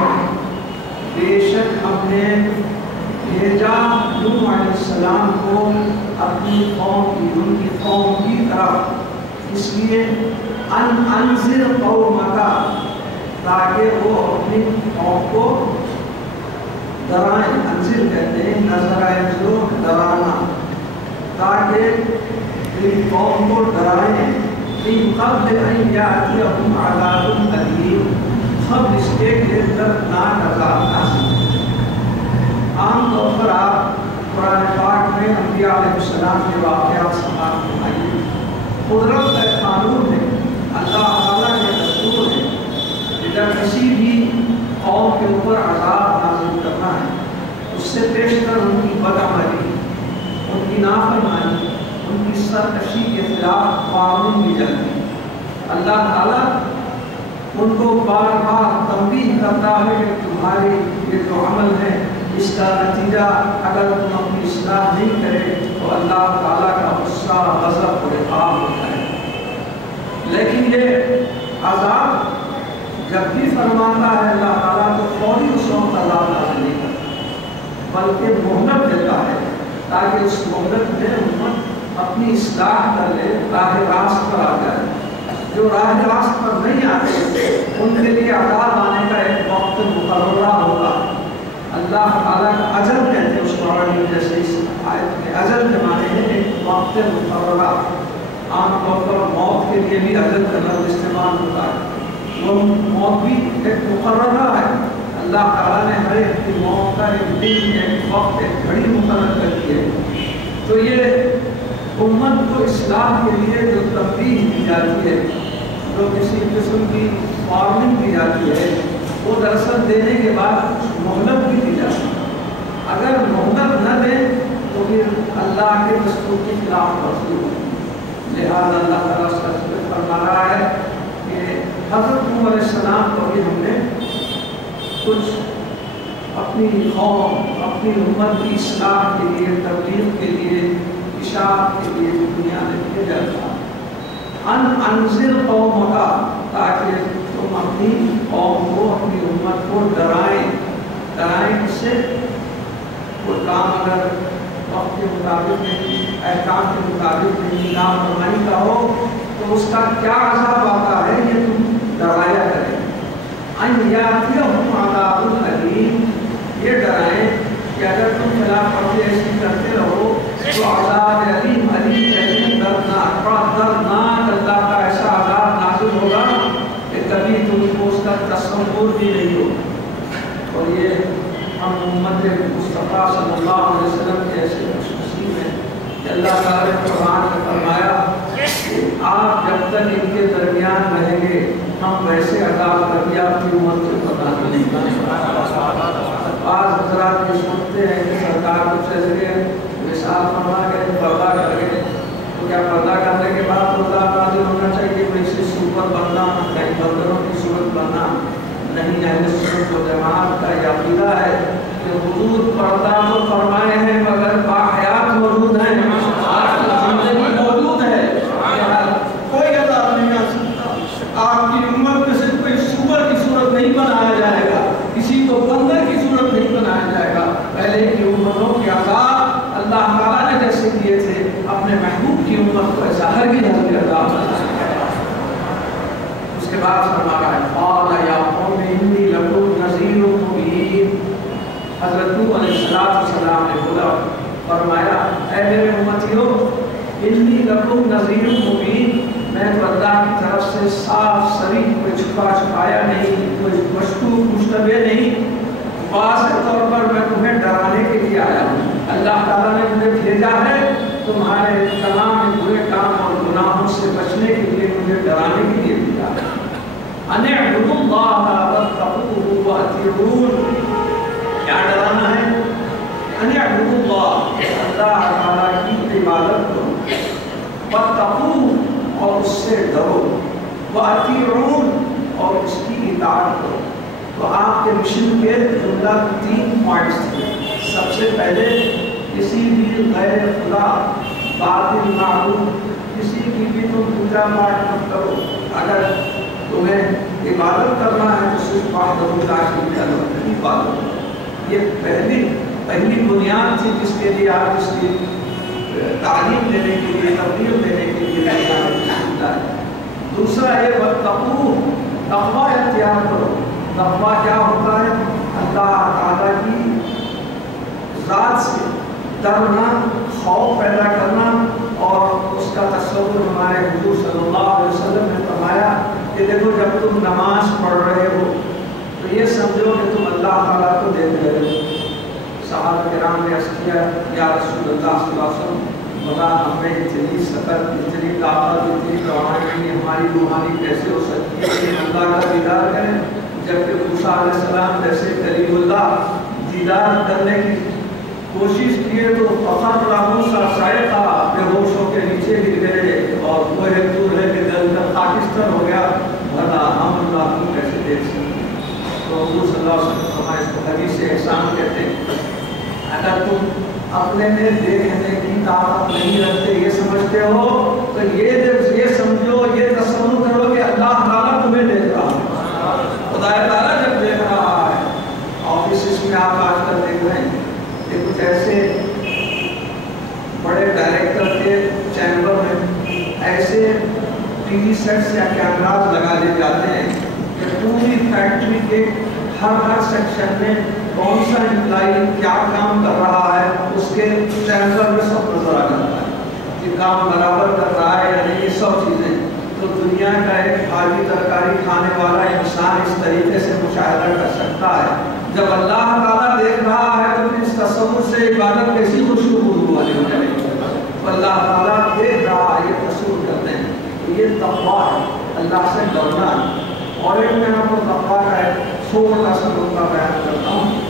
بے شک ہم نے بھیجا نوح علیہ السلام کو اپنی قوم کی، ان کی قوم کی طرف، اس لیے ان انذر قومک، تاکہ وہ اپنی قوم کو ڈرائیں۔ انذر کہتے ہیں نظر ینذر، ڈرانا، تاکہ اپنی قوم کو ڈرائیں، من قبل ان یاتیہم عذاب الیم، قبل اس کے دردناک عذاب نہ آئے۔ عام طور پر آپ قرآن پاک میں انبیاء علیہ السلام کے واقعات سماعت فرمائیے۔ قدرت کا قانون ہے، اللہ تعالیٰ کے دستور ہے کہ جب کسی بھی قوم کے اوپر عذاب نازل کرنا ہے، اس سے بیشتر ان کی بدعملی، ان کی نافرمانی، ان کی سرکشی کے خلاف قانون کی جاتی ہے۔ اللہ تعالیٰ ان کو بار بار تنبیہ کرتا ہے کہ تمہارے یہ جو عمل ہے، اس کا نتیجہ اگر تم اپنی اصلاح نہیں کرے تو اللہ تعالیٰ کا غصہ، غضب اور عقاب ہوتا ہے۔ لیکن یہ عذاب جب بھی فرماتا ہے اللہ تعالیٰ تو فوری اس وقت عذاب نازل نہیں کرتا، بلکہ مہلت دیتا ہے تاکہ اس مہلت میں امت اپنی اصلاح کر لے، راہ راست پر آ جائے۔ جو راہ راست پر نہیں آتے ان کے لیے عذاب آنے کا ایک وقت مقررہ ہوگا۔ اللہ تعالیٰ کا اجل کہتے ہیں اس قرآن، جیسے اس آیت میں اجل کے معنی ہے ایک وقت مقررہ۔ عام طور پر موت کے لیے بھی اجل کا لفظ استعمال ہوتا ہے، وہ موت بھی ایک مقررہ ہے۔ اللہ تعالیٰ نے ہر ایک کی موت کا ایک دن، ایک وقت، ایک گھڑی مقرر کر دی ہے۔ تو یہ امت کو اصلاح کے لیے جو تنبیہ دی جاتی ہے، جو کسی قسم کی وارننگ دی جاتی ہے، وہ دراصل دینے کے بعد مہلت بھی دی جاتی ہے۔ اگر مہلت نہ دیں تو پھر اللہ کے دستور کی خلاف ورزی ہوگی۔ لہٰذا اللہ تعالیٰ اس کا ذکر فرما رہا ہے کہ حضرت نوح علیہ السلام کو بھی ہم نے کچھ اپنی قوم، اپنی امت کی اصلاح کے لیے، تبلیغ کے لیے، اشاعت کے لیے دنیا میں بھیجا تھا۔ ان انذر قومک، تاکہ تم اپنی قوم کو، اپنی امت کو ڈرائیں۔ ڈرائیں اس سے وہ کام اگر وقت کے مطابق نہیں، احکام کے مطابق نہیں، نافرمانی کا ہو تو اس کا کیا عذاب آتا ہے یہ تم ڈرایا کریں۔ ان یاتیہم عذاب الیم، یہ ڈرائیں کہ اگر تم خلاف ورزی ایسی کرتے رہو تو عذاب علیم، علیم دردناک، بڑا دردناک اللہ کا ایسا عذاب نازل ہوگا کہ کبھی تم کو اس کا تصور بھی نہیں ہوگا۔ اور یہ ہم امت مصطفیٰ صلی اللہ علیہ وسلم کے ایسے خوش نصیب ہیں کہ اللہ تعالیٰ نے قرآن میں فرمایا کہ آپ جب تک ان کے درمیان رہیں گے ہم ویسے عذاب کر دیا آپ کی امت کو پتہ نہیں۔ بعض حضرات یہ سنتے ہیں کہ سرکار کچھ ایسے مثال فرما گئے، پردہ کر گئے، تو کیا پردہ کرنے کے بعد اللہ نازل ہونا چاہیے کوئی ایسی صورت بننا، کہیں بندروں کی صورت بننا نہیں؟ اہل سنت و جماعت کا یہ عقیدہ ہے کہ حضور پردہ تو فرمائے ہیں مگر باحیات موجود ہیں، زندگی موجود ہے، کوئی عذاب نہیں آ سکتا۔ آپ کی امت میں سے کوئی سور کی صورت نہیں بنایا جائے گا، کسی کو بندر کی صورت نہیں بنایا جائے گا۔ پہلے کی امتوں کے عذاب اللہ تعالیٰ نے جیسے کیے تھے اپنے محبوب کی امت کو ایسا ہرگز عذاب نہ دیا۔ اس کے بعد فرما رہا ہے قال یا قوم انی لکم نذیر مبین۔ حضرت نوح علیہ السلام نے بولا، فرمایا اے میرے امتیوں انی لکم نذیر مبین، میں تو اللہ کی طرف سے صاف صریح، کوئی چھپا چھپایا نہیں، کوئی مشکوک مشتبہ نہیں، واضح طور پر میں تمہیں ڈرانے کے لیے آیا ہوں۔ اللہ تعالیٰ نے مجھے بھیجا ہے تمہارے تمام برے کام اور گناہوں سے بچنے کے لیے، مجھے ڈرانے کے لیے بھیجا ہے۔ ان اعبدوا اللہ واتقوہ واطیعون، کیا ڈرانا ہے؟ ان اعبدوا اللہ، اللہ تعالیٰ کی عبادت کرو، واتقوہ، اور اس سے ڈرو، واطیعون، اور اس کی اطاعت کرو۔ تو آپ کے مشن کے جملہ 3 پوائنٹس تھے۔ سب سے پہلے کسی بھی غیر خدا باطل معبود کسی کی بھی تم پوجا پاٹ مت کرو۔ اگر تمہیں عبادت کرنا ہے تو صرف وحدہ لا شریک لہ کی عبادت کرو۔ یہ پہلی بنیاد تھی جس کے لیے آپ اس کی تعلیم دینے کے لیے، تربیت دینے کے لیے۔ دوسرا یہ واتقوہ، تقوی اختیار کرو۔ تقوی کیا ہوتا ہے؟ اللہ تعالیٰ کی ذات سے ڈرنا، خوف پیدا کرنا، اور اس کا تصور ہمارے حضور صلی اللہ علیہ وسلم نے فرمایا کہ دیکھو جب تم نماز پڑھ رہے ہو تو یہ سمجھو کہ تم اللہ تعالیٰ کو دیکھ رہے ہو۔ صحابہ کرام نے عرض کیا یا رسول اللہ صلی اللہ علیہ وسلم، بتا ہمیں اتنی سطر، اتنی طاقت، اتنی توانائی ہماری روحانی کیسے ہو سکتی ہے کہ اللہ کا دیدار کریں، جبکہ موسیٰ علیہ السلام جیسے کلیم اللہ دیدار کرنے کی کوشش کیے تو فخر موسیٰ صاعقہ، بے ہوش ہو کے نیچے گر گئے اور وہ ایک دور ہے کہ دل کا پاکستان ہو گیا، بھلا ہم اللہ کو کیسے دیکھ سکتے؟ تو حضور صلی اللہ علیہ وسلم ہمارے اس کو حدیث احسان کہتے ہیں۔ اگر تم اپنے میں دیکھنے کی طاقت نہیں رکھتے، یہ سمجھتے ہو، تو یہ سمجھو، یہ تصور کرو کہ اللہ تعالیٰ تمہیں دیکھ رہا ہے۔ خدا تعالیٰ جب دیکھ رہا ہے، آفیسز میں آپ آج کل دیکھ رہے ہیں کہ کچھ ایسے بڑے ڈائریکٹر کے چیمبر میں ایسے ٹی وی سیٹس یا کیمراز لگا دیے جاتے ہیں کہ پوری فیکٹری کے ہر سیکشن میں کون سا امپلائی کیا کام کر رہا ہے اس کے چیمبر میں سب نظر آ جاتا ہے کہ کام برابر کر رہا ہے یا نہیں، یہ سب چیزیں۔ تو دنیا کا ایک بھاری ترکاری کھانے والا انسان اس طریقے سے مشاہدہ کر سکتا ہے۔ جب اللہ تعالیٰ دیکھ رہا ہے تو پھر اس تصور سے عبادت کیسی خوشبو والی ہو جائے گی؟ اللہ تعالیٰ دیکھ رہا ہے، یہ تصور کرتے ہیں۔ یہ تقویٰ ہے، اللہ سے ڈرنا ہے۔ اور ایک میں آپ کو تقویٰ کا ایک چھوٹا سا نقطہ بیان کرتا ہوں۔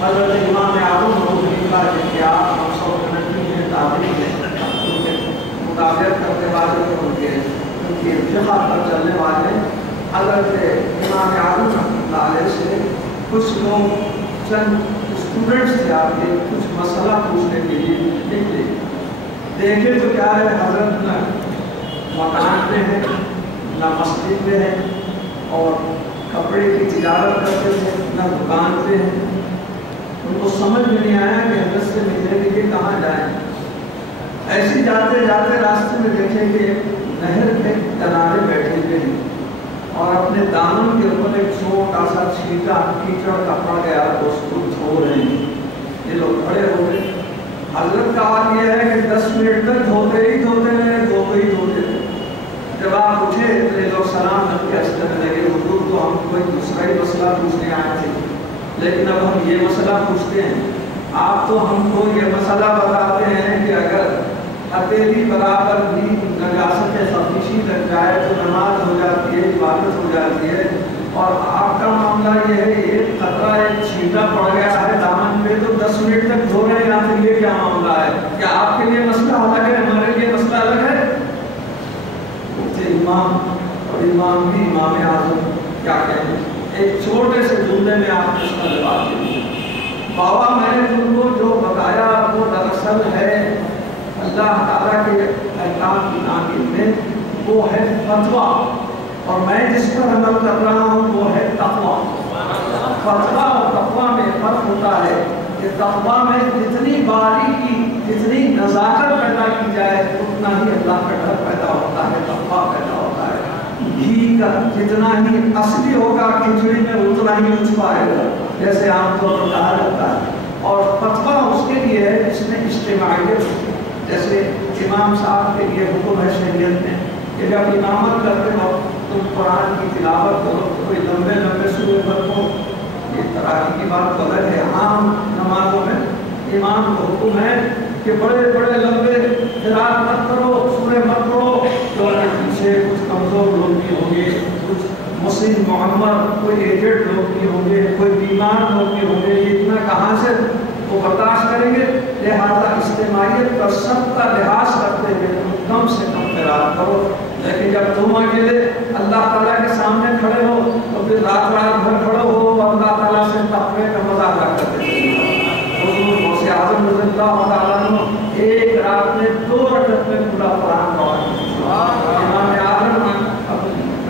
حضرت امام اعظم رضی اللہ عنہ کے آپ 929 میں تعبیر میں مطابقت کرنے والے ان کے فقہ پر چلنے والے حضرت امام اعظم رحمۃ اللہ علیہ سے کچھ لوگ، چند اسٹوڈنٹس تھے آپ کے، کچھ مسئلہ پوچھنے کے لیے نکلے۔ دیکھے تو کیا ہے، حضرت نہ مکان میں ہے نہ مسجد میں ہے، اور کپڑے کی تجارت کرتے تھے نہ دکان پہ ہے۔ ان کو سمجھ میں نہیں آیا کہ حضرت سے ملنے کے لیے کہاں جائیں۔ ایسے جاتے جاتے راستے میں دیکھے کہ نہر کے کنارے بیٹھے ہوئے ہیں اور اپنے دامن کے اوپر ایک چھوٹا سا چھینٹا کیچڑ کا پڑ گیا تو اس کو دھو رہے ہیں۔ یہ لوگ کھڑے ہو گئے۔ حضرت کا حال یہ ہے کہ 10 منٹ تک دھوتے ہی دھوتے رہے۔ جب آپ اٹھے تو یہ لوگ سلام رکھ کے کرنے لگے، حضور تو ہم کوئی دوسرا ہی مسئلہ پوچھنے آئے تھے، لیکن اب ہم یہ مسئلہ پوچھتے ہیں۔ آپ تو ہم کو یہ مسئلہ بتاتے ہیں کہ اگر ہتھیلی برابر بھی نجاست خفیشی لگ جائے تو نماز ہو جاتی ہے، عبادت ہو جاتی ہے، اور آپ کا معاملہ یہ ہے ایک خطرہ، ایک چھینٹا پڑ گیا ہے دامن پہ تو 10 منٹ تک دھو رہے ہیں، یا پھر یہ کیا معاملہ ہے؟ کیا آپ کے لیے مسئلہ الگ ہے، ہمارے لیے مسئلہ الگ ہے؟ امام اور امام بھی امام اعظم کیا کہیں، ایک چھوٹے سے جملے میں آپ اس کا جواب دیجیے۔ بابا میں نے تم کو جو بتایا وہ دراصل ہے اللہ تعالیٰ کے احکام کی تعمیل میں وہ ہے فتویٰ، اور میں جس پر عمل کر رہا ہوں وہ ہے تقویٰ۔ فتویٰ اور تقویٰ میں فرق ہوتا ہے کہ تقویٰ میں جتنی باریکی، جتنی نزاکت پیدا کی جائے اتنا ہی اللہ کا ڈر پیدا ہوتا ہے، تقویٰ پیدا ہوتا ہے۔ گھی کا جتنا ہی اصلی ہوگا کھچڑی میں اتنا ہی اچ پائے گا، جیسے عام طور پر کہا جاتا ہے۔ اور فتویٰ اس کے لیے ہے جس میں اجتماعیت، جیسے امام صاحب کے لیے حکم ہے شریعت میں کہ جب امامت کرتے ہو تم قرآن کی تلاوت کرو، کوئی لمبے لمبے سورے پڑھو، یہ تراویح کی بات غلط ہے۔ عام نمازوں میں امام کو حکم ہے کہ بڑے بڑے لمبے قرات مت کرو، سورے مت پڑھو، کیونکہ پیچھے کچھ کمزور لوگ بھی ہوں گے، کچھ مسن معمر، کوئی ایجڈ لوگ بھی ہوں گے، کوئی بیمار لوگ بھی ہوں گے، یہ اتنا کہاں سے وہ برداشت کریں گے؟ لہذا اجتماعیت پر سب کا لحاظ کرتے ہوئے تم کم سے کم قرات کرو۔ لیکن جب تم اکیلے اللہ تعالیٰ کے سامنے کھڑے ہو تو پھر رات رات بھر کھڑے ہو اللہ تعالیٰ سے تقوی کا مظاہرہ کرتے تھے۔ حضور غوث اعظم رضی اللہ تعالیٰ عنہ ایک رات میں 2 رکعت میں پورا قرآن پڑھا۔ امام اعظم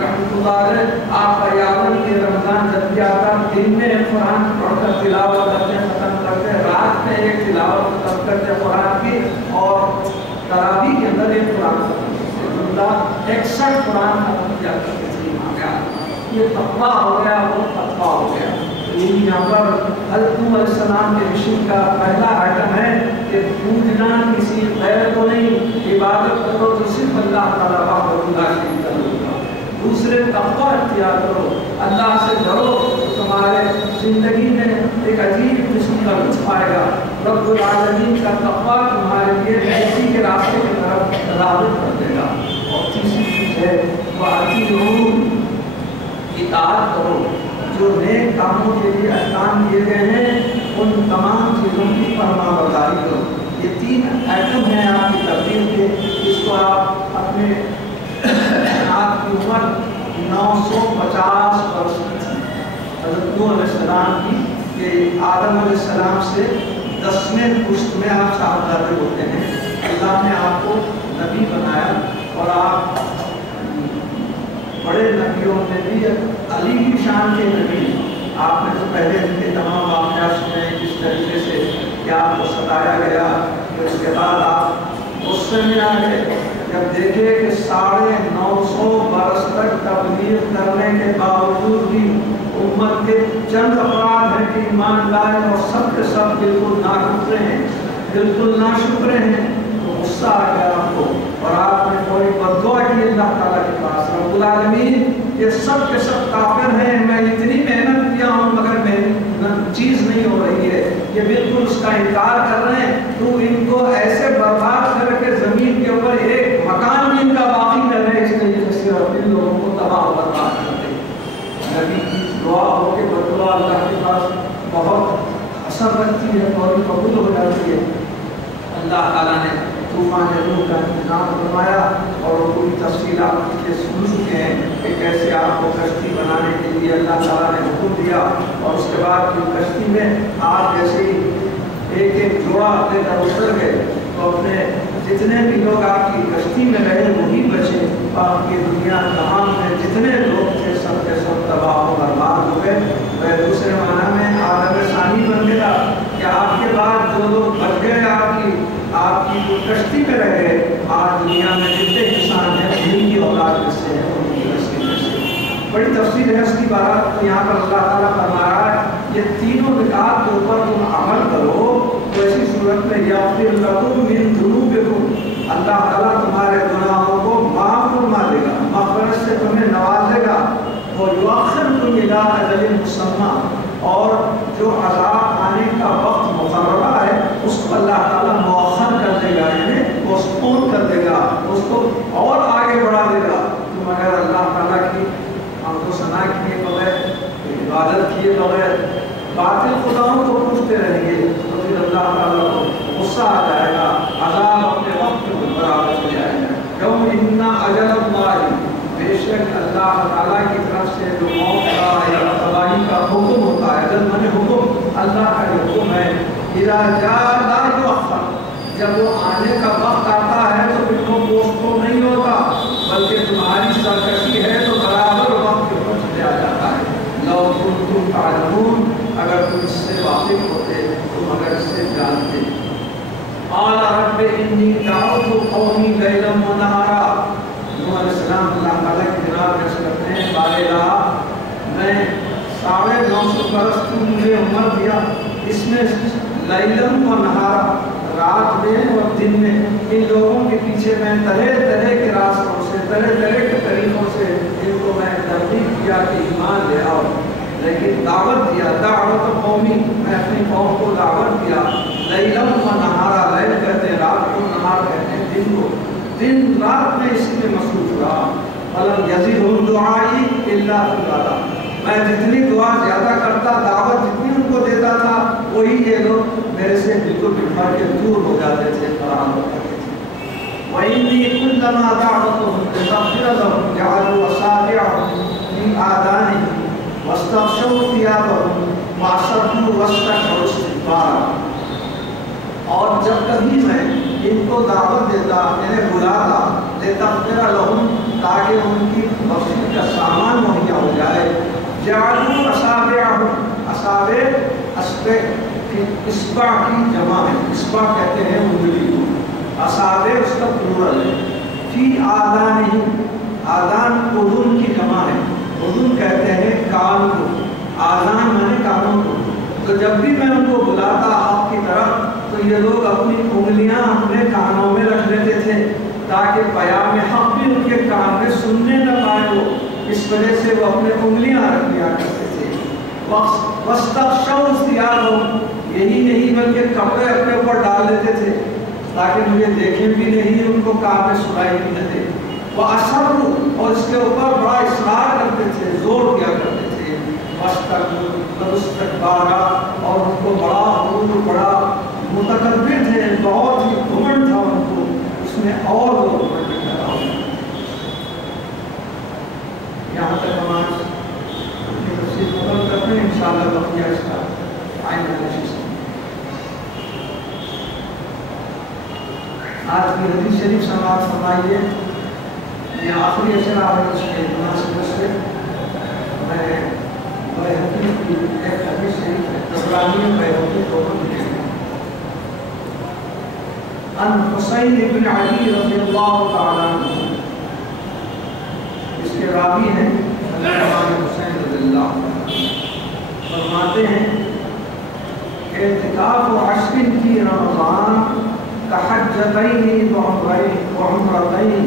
رحمۃ اللہ علیہ آپ کا یادن کے رمضان جب بھی آتا دن میں قرآن پڑھ کر تلاوت کرتے ختم کرتے، رات میں ایک تلاوت ختم کرتے قرآن کی، اور تراویح کے اندر ایک قرآن ختم کرتے، 61 قرآن ختم کیا کرتے تھے امام اعظم۔ یہ تقویٰ ہو گیا، وہ تقویٰ ہو گیا۔ یہاں پر حضرت علیہ السلام کے مشن کا پہلا آئٹم ہے کہ پوجنا کسی غیر کو نہیں، عبادت کرو تو صرف اللہ تعالیٰ وحدہ لا شریک لہ۔ دوسرے تقویٰ اختیار کرو، اللہ سے ڈرو تو تمہارے زندگی میں ایک عجیب قسم کا لطف آئے گا۔ رب العالمین کا تقویٰ تمہارے لیے نیکی کے راستے کی طرف راغب کر دے گا۔ اور تیسری چیز ہے وَأَطِیعُونِ، اطاعت کرو، جو نیک کاموں کے لیے احکام دیے گئے ہیں ان تمام چیزوں کی فرما برداری کرو۔ یہ 3 آئٹم ہیں آپ کی تبدیل کے، اس کو آپ اپنے آپ کی عمر 950 برس کی تھی حضرت نوح علیہ السلام کی، کہ آدم علیہ السلام سے 10ویں پشت میں آپ صاحبزادے ہوتے ہیں۔ اللہ نے آپ کو نبی بنایا اور آپ بڑے نبیوں میں بھی علی کی شان کے نبی۔ آپ نے تو پہلے ان کے تمام واقعات سنے کس طریقے سے کہ آپ کو ستایا گیا، پھر اس کے بعد آپ غصے میں آ گئے جب دیکھے کہ 950 برس تک تبلیغ کرنے کے باوجود بھی امت کے چند افراد ہیں کہ ایمان لائے اور سب کے سب بالکل ناشکرے ہیں، بالکل ناشکرے ہیں، تو غصہ آ گیا آپ کو اور آپ نے کوئی بد دعا کی اللہ تعالیٰ کے پاس، رب العالمین یہ سب کے سب کافر ہیں، میں اتنی محنت کیا ہوں مگر میں چیز نہیں ہو رہی ہے، یہ بالکل اس کا انکار کر رہے ہیں، تو ان کو ایسے برباد کر کے زمین کے اوپر ایک مکان بھی ان کا باقی نہ رہے، اس طریقے سے ان لوگوں کو تباہ و برباد کر دے۔ نبی کی دعا ہو کے بدعا اللہ کے پاس بہت اثر رکھتی ہے اور قبول ہو جاتی ہے۔ اللہ تعالیٰ نے طوفان نوح کا انتظام فرمایا اور وہ پوری تفصیلات کے سن چکے ہیں کہ کیسے آپ کو کشتی بنانے کے لیے اللہ تعالیٰ نے حکم دیا، اور اس کے بعد کشتی میں آپ جیسے ہی ایک ایک جوڑا لے کر اتر گئے تو اپنے جتنے بھی لوگ آپ کی کشتی میں رہے وہی بچے، آپ کی دنیا تمام میں جتنے لوگ تھے سب کے سب تباہ و برباد ہو گئے۔ میں دوسرے معنی میں عالم ثانی بن گیا کہ آپ کے بعد جو لوگ بچ گئے آپ کی جو کشتی میں رہ گئے، آج دنیا میں جتنے کسان ہیں ان کی اولاد میں سے ہیں، ان کی نسل میں سے۔ بڑی تفصیل ہے اس کی بات، یہاں پر اللہ تعالیٰ فرما رہا ہے یہ تینوں نکات کے اوپر تم عمل کرو تو ایسی صورت میں یغفر لکم من ذنوبکم، اللہ تعالیٰ تمہارے گناہوں کو معاف فرما دے گا، مغفرت سے تمہیں نوازے گا، وَيُؤَخِّرْكُمْ إِلَىٰ أَجَلٍ مُّسَمًّى، اور جو عذاب آنے کا وقت مقررہ ہے اس کو اللہ تعالیٰ مؤخر کر دے گا، یعنی پوسٹپون کر دے گا، اس کو اور آگے بڑھا دے گا۔ تم اگر اللہ تعالیٰ کی حمد و ثنا کیے بغیر، عبادت کیے بغیر باطل خداؤں کو پوچھتے رہیں گے تو پھر اللہ تعالیٰ کو غصہ آ جائے گا، عذاب اپنے وقت کے برابر ہو جائے گا۔ یوم ان اجل اللہ، بے شک اللہ تعالیٰ کی طرف سے جو موت کا یا تباہی کا حکم ہوتا ہے، جب میں نے حکم اللہ کا حکم ہے، اذا جاء لا یؤخر، جب وہ آنے کا وقت آتا ہے تو پھر وہ پوسٹپون نہیں ہوتا بلکہ تمہاری سرکشی ہے تو برابر وقت کے اوپر چلے آ جاتا ہے۔ لو کنتم تعلمون، اگر تم اس سے واقف ہوتے، تم اگر اس سے جانتے۔ قال رب انی دعوت قومی لیلا ونہارا، نوح علیہ السلام اللہ تعالیٰ کی جناب میں سے کرتے ہیں، بارے رہا میں 950 برس تو مجھے عمر دیا، اس میں لیلم و نہارا، رات میں اور دن میں ان لوگوں کے پیچھے میں طرح طرح کے راستوں سے طرح طرح کے طریقوں سے ان کو میں ترغیب کیا کہ ایمان لے آؤ، لیکن دعوت دیا، دعوت قومی، میں اپنی قوم کو دعوت دیا، لیلم و نہارا، لیل کہتے ہیں رات کو، نہار کہتے ہیں دن کو، دن رات میں اسی میں مصروف رہا، فلم یزدہم دعائی الا فرارا، میں جتنی دعا زیادہ کرتا، دعوت جتنی ان کو دیتا تھا، وہی یہ لوگ میرے سے بالکل بٹھا کے دور ہو جاتے تھے، فرار ہو جاتے تھے۔ وَإِنِّي كُلَّمَا دَعَوْتُهُمْ لِتَغْفِرَ لَهُمْ جَعَلُوا أَصَابِعَهُمْ فِي آذَانِهِمْ وَاسْتَغْشَوْا ثِيَابَهُمْ وَأَصَرُّوا وَاسْتَكْبَرُوا اسْتِكْبَارًا، اور جب کبھی میں ان کو دعوت دیتا، انہیں بلاتا، لِتَغْفِرَ لَهُمْ تاکہ ان کی بخشش کا سامان مہیا ہو جائے، جَعَلُوا أَصَابِعَهُمْ، اصابع اصبع کی جمع ہے، اصبع کہتے ہیں انگلی کو، اصابع اس کا پلورل ہے، فی آذانہم، آذان اذن کی جمع ہے، اذن کہتے ہیں کان کو، آذان مانے کانوں کو، تو جب بھی میں ان کو بلاتا آپ کی طرف تو یہ لوگ اپنی انگلیاں اپنے کانوں میں رکھ لیتے تھے تاکہ پیام حق بھی ان کے کان میں سننے نہ پائے، وہ اس وجہ سے وہ اپنے انگلیاں رکھ لیا کرتے تھے۔ وَاسْتَغْشَوْا ثِيَابَهُمْ، یہی نہیں بلکہ کپڑے اپنے اوپر ڈال لیتے تھے تاکہ مجھے دیکھیں بھی نہیں، ان کو کان میں سنائی بھی نہ دے۔ وَأَصَرُّوا، اور اس کے اوپر بڑا اصرار کرتے تھے، زور کیا کرتے تھے، وَاسْتَكْبَرُوا اسْتِكْبَارًا، اور ان کو بڑا غرور، بڑا متکبر تھے، بہت ہی گھمنڈ تھا ان کو، اس میں اور لوگ گھمنڈ کرا ہوا۔ یہاں تک ہمارے تفسیر مکمل کرتے ہیں، انشاءاللہ بقیہ اس کا آئندہ نشست۔ آج کی حدیث شریف سماعت فرمائیے، یہ آخری اشرا ہے اس کے مناسبت سے میں بیہقی کی ایک حدیث شریف ہے، طبرانی اور بیہقی دونوں ملے ہیں۔ ان حسین بن علی رضی اللہ تعالیٰ عنہ، اس کے راوی ہیں حسین رضی اللہ عنہ، فرماتے ہیں اعتکاف و عشر کی رمضان کحجتین وعمرتین،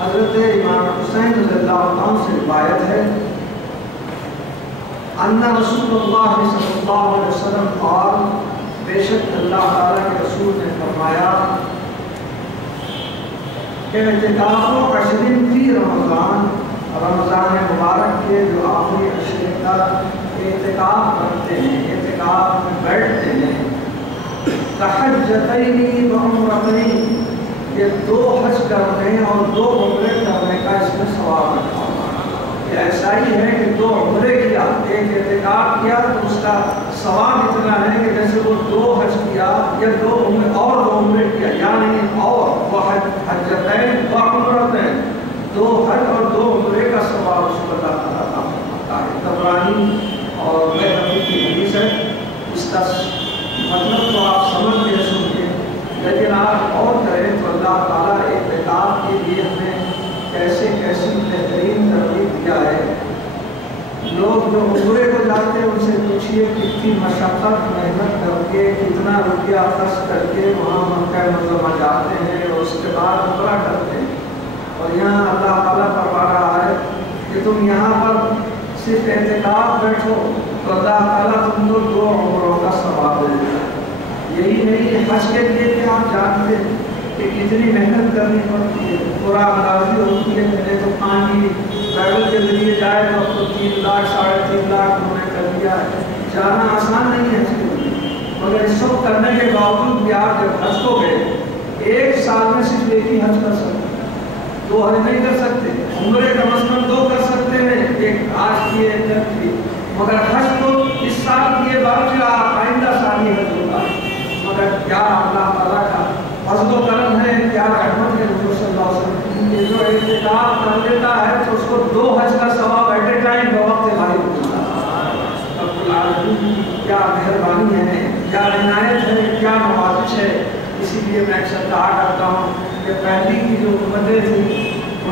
حضرت امام حسین رضی اللہ عنہ سے روایت ہے ان رسول اللہ صلی اللہ علیہ وسلم قال، بے شک اللہ تعالیٰ کے رسول نے فرمایا کہ اعتکاف و عشر فی رمضان، رمضان مبارک کے جو آخری عشرے کا اعتکاف کرتے ہیں، اعتکاف میں بیٹھتے ہیں، کحجتین وعمرتین، یہ دو حج کرنے اور دو عمرے کرنے کا اس میں ثواب رکھا ہوا ہے۔ یہ ایسا ہی ہے کہ دو عمرے کیا، ایک اعتکاف کیا تو اس کا ثواب اتنا ہے کہ جیسے وہ دو حج کیا یا دو عمرے اور دو عمرے کیا، یعنی اور وہ حجتین و عمرتین، دو حج اور دو عمرے کا ثواب اس کو اللہ تعالیٰ عطا ہے۔ طبرانی اور بیہقی کی حدیث ہے، اس کا مطلب تو آپ سمجھ کے سنیے، لیکن آپ اور کریں تو اللہ تعالیٰ اعتکاف کے لیے ہمیں کیسے کیسی بہترین ترغیب دیا ہے۔ لوگ جو عمرے کو جاتے ہیں ان سے پوچھیے کتنی مشقت محنت کر کے، کتنا روپیہ خرچ کر کے وہاں مکہ معظمہ جاتے ہیں اور اس کے بعد عمرہ کرتے ہیں، اور یہاں اللہ تعالیٰ فرما رہا ہے کہ تم یہاں پر صرف اعتکاف بیٹھو تو اللہ تعالیٰ تم کو دو عمروں کا ثواب دے دیتا ہے۔ یہی نہیں، حج کے لیے کہ آپ جانتے ہیں کہ کتنی محنت کرنی پڑتی ہے، پورا اندازی ہوتی ہے، پہلے تو پانی ٹریول کے ذریعے جائے تو اب تو 3 لاکھ 3.5 لاکھ انہوں نے کر دیا ہے، جانا آسان نہیں ہے اس کے لیے، مگر اس سب کرنے کے باوجود بھی آپ جب حج کو گئے، ایک سال میں صرف ایک ہی حج کر سکتے ہیں، 2 حج نہیں کر سکتے، عمرے کم از کم 2 کر سکتے ہیں، ایک آج کیے ایک کل کیے، مگر حج تو اس سال کیے بعد آئندہ سال ہی حج ہوگا، مگر کیا اللہ تعالیٰ کا فضل و کرم ہے، کیا رحمت ہے حضور صلی اللہ علیہ وسلم کہ جو اعتکاف کر لیتا ہے تو اس کو 2 حج کا ثواب ایٹ اے ٹائم بوقت بھاری ہوتا ہے۔ رب العالمین کی کیا مہربانی ہے، کیا عنایت ہے، کیا نوازش ہے۔ اسی لیے میں اکثر کہا کرتا ہوں کہ پہلی کی جو امتیں تھیں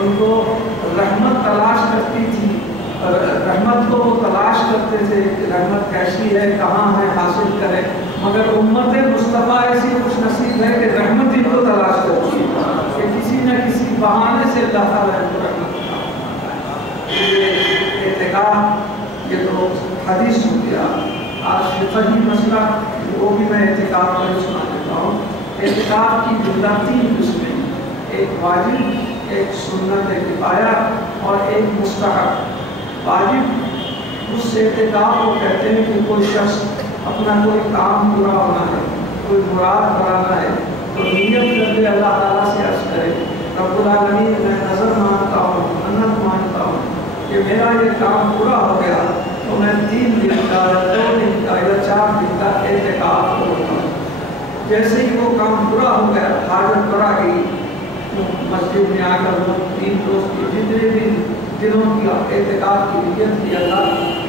ان کو رحمت تلاش کرتی تھی، رحمت کو وہ تلاش کرتے تھے کہ رحمت کیسی ہے، کہاں ہے، حاصل کریں، مگر امت مصطفیٰ دفعہ ایسی خوش نصیب ہے کہ رحمت ہی کو تلاش کرتی ہے کہ کسی نہ کسی بہانے سے اللہ تعالیٰ کو رحمت یہ اعتکاف یہ تو حدیث ہو گیا. آج فقہی مسئلہ وہ بھی میں اعتکاف پر سنا دیتا ہوں. اعتکاف کی جملہ 3 قسمیں، ایک واجب، ایک سنت کفایہ اور ایک مستحب. واجب اس اعتکاف کو کہتے ہیں کہ کوئی شخص اپنا کوئی کام پورا ہونا ہے، کوئی مراد بنانا ہے تو نیت کر کے اللہ تعالیٰ سے عرض کرے رب العالمین میں نظر مانتا ہوں، منت مانتا ہوں کہ میرا یہ کام پورا ہو گیا تو میں 3 دن کا 2 دن کا یا 4 دن کا اعتکاف کروں گا. جیسے ہی وہ کام پورا ہو گیا، حاجت پڑا گئی، مسجد میں آ کر وہ 3 روز کی جتنے بھی دنوں کی اعتکاف کی نیت کی اللہ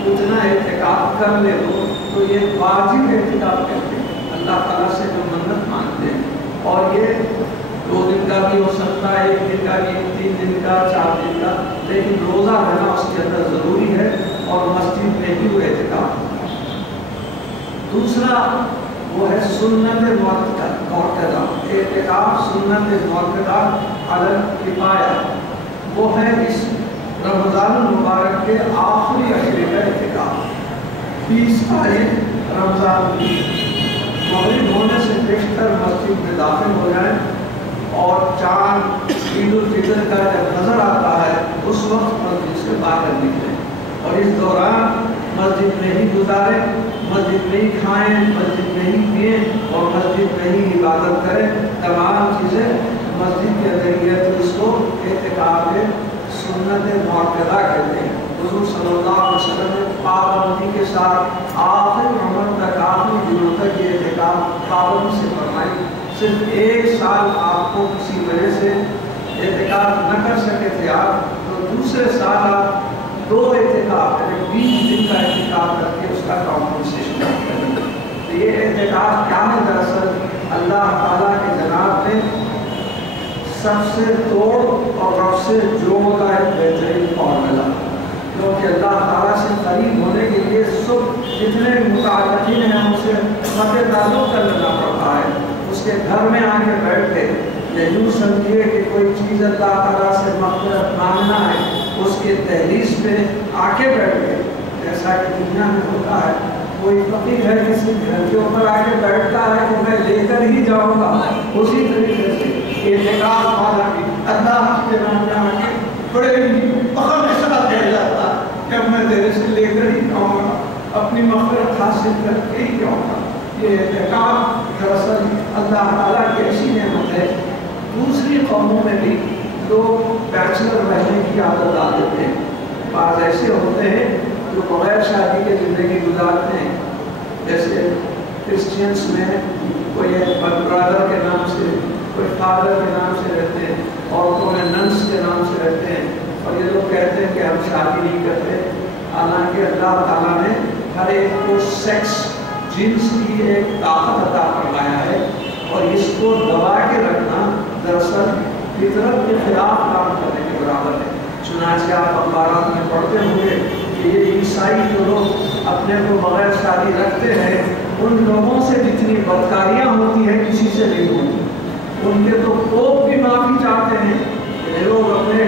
اتنا اعتکاف کر لے ہو تو یہ واجب اعتکاف کہتے ہیں. اللہ تعالیٰ سے جو منت مانتے ہیں اور یہ 2 دن کا بھی ہو سکتا ہے، 1 دن کا بھی، 3 دن کا، 4 دن کا، لیکن روزہ رہنا اس کے اندر ضروری ہے اور مسجد میں ہی وہ اعتکاف. دوسرا وہ ہے سنت موقدہ. اعتکاف سنت موقدہ علی کفایہ، وہ ہے اس رمضان المبارک کے آخری عشرے کا اعتکاف. 20 تاریخ رمضان کی مغرب ہونے سے بیشتر مسجد میں داخل ہو جائیں اور چاند عید الفطر کا جب نظر آتا ہے اس وقت مسجد سے باہر نکلیں اور اس دوران مسجد میں ہی گزاریں، مسجد میں ہی کھائیں، مسجد میں ہی پئیں اور مسجد میں ہی عبادت کریں. تمام چیزیں مسجد کے اندر یہ تو اس کو اعتکاف سنت موقدہ کہتے ہیں. حضور صلی اللہ علیہ وسلم نے پابندی کے ساتھ آخر عمر تک، آخری دنوں تک یہ اعتکاف پابندی سے فرمائی. صرف 1 سال آپ کو کسی وجہ سے اعتکاف نہ کر سکے تھے آپ، تو دوسرے سال آپ 2 اعتکاف یعنی 20 دن کا اعتکاف کر کے اس کا کمپنسیشن کریں. تو یہ اعتکاف کیا ہے؟ دراصل اللہ تعالیٰ کے جناب نے سب سے توڑ اور رب سے جوڑ کا ایک بہترین فارمولا، کیونکہ اللہ تعالیٰ سے قریب ہونے کے لیے سب جتنے متعلقین ہیں ان سے مد تعلق کر لینا پڑتا ہے. اس کے گھر میں آ کے بیٹھ کے یا یوں سمجھیے کہ کوئی چیز اللہ تعالیٰ سے مغفرت مانگنا ہے، اس کے دہلیز پہ آ کے بیٹھ کے، جیسا کہ دنیا میں ہوتا ہے کوئی فقیر ہے کسی گھر کے اوپر آ کے بیٹھتا ہے کہ میں لے کر ہی جاؤں گا، اسی طریقے سے اعتکاف والا بھی اللہ کے نام میں آ کے بڑے فخر کے ساتھ کہہ جاتا کہ میں تیرے سے لے کر ہی جاؤں گا، اپنی مغفرت حاصل کر کے ہی جاؤں گا. یہ اعتکاف دراصل اللہ تعالیٰ کی ایسی نعمت ہے. دوسری قوموں میں بھی لوگ بیچلر رہنے کی عادت ڈال دیتے ہیں. بعض ایسے ہوتے ہیں جو بغیر شادی کے زندگی گزارتے ہیں، جیسے کرسچینس میں کوئی برادر کے نام سے، کوئی فادر کے نام سے رہتے ہیں، عورتوں میں ننس کے نام سے رہتے ہیں اور یہ لوگ کہتے ہیں کہ ہم شادی نہیں کرتے. حالانکہ اللہ تعالیٰ نے ہر ایک کو سیکس جنس کی ایک طاقت عطا فرمایا ہے اور اس کو دبا کے رکھنا دراصل فطرت کے خلاف کام کرنے کے برابر ہے. چنانچہ آپ اخبارات میں پڑھتے ہوں گے کہ یہ عیسائی جو لوگ اپنے کو بغیر شادی رکھتے ہیں ان لوگوں سے جتنی بدکاریاں ہوتی ہیں کسی سے نہیں ہوتی. ان کے تو پوپ بھی معافی چاہتے ہیں. یہ لوگ اپنے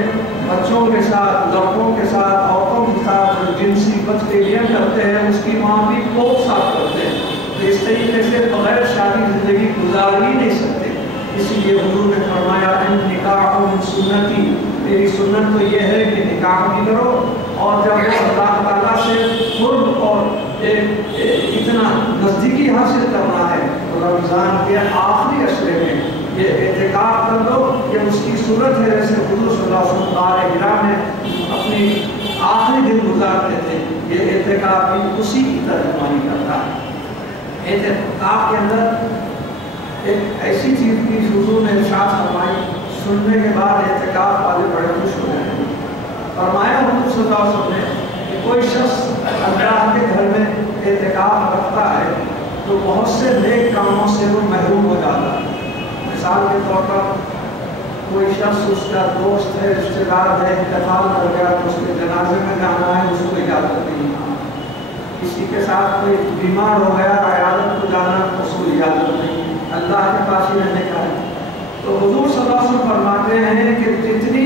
بچوں کے ساتھ، لڑکوں کے ساتھ، عورتوں کے ساتھ جو جنسی بدکاریاں کرتے ہیں اس کی معافی پوپ صاحب کرتے ہیں. تو اس طریقے سے بغیر شادی زندگی گزار ہی نہیں سکتے. اسی لیے حضور نے فرمایا ان نکاح من سنتی، میری سنت تو یہ ہے کہ نکاح بھی کرو اور جب وہ اللہ تعالیٰ سے قرب اور اتنا نزدیکی حاصل کرنا ہے تو رمضان کے آخری عشرے میں یہ اعتکاف کر دو. یہ اس کی صورت ہے جیسے حضور صلی اللہ علیہ وسلم غار حرا میں اپنی آخری دن گزارتے تھے. یہ اعتکاف بھی اسی کی ترجمانی کرتا ہے. اعتکاف کے اندر ایک ایسی چیز کی حضور نے ارشاد فرمائی، سننے کے بعد اعتکاف والے بڑے خوش ہو جائیں. فرمایا حضور صلی اللہ علیہ وسلم نے کہ کوئی شخص اللہ کے گھر میں اعتکاف رکھتا ہے تو بہت سے نیک کاموں سے وہ محروم ہو جاتا ہے. مثال کے طور پر کوئی شخص اس کا دوست ہے، رشتے دار ہے، انتقال کر گیا تو اس کے جنازے میں جانا ہے، اس کو اجازت نہیں. کسی کے ساتھ کوئی بیمار ہو گیا، عیادت کو جانا، اس کو اجازت نہیں. اللہ کے پاس ہی رہنے کا ہے۔ تو حضور صلی اللہ علیہ وسلم فرماتے ہیں کہ جتنی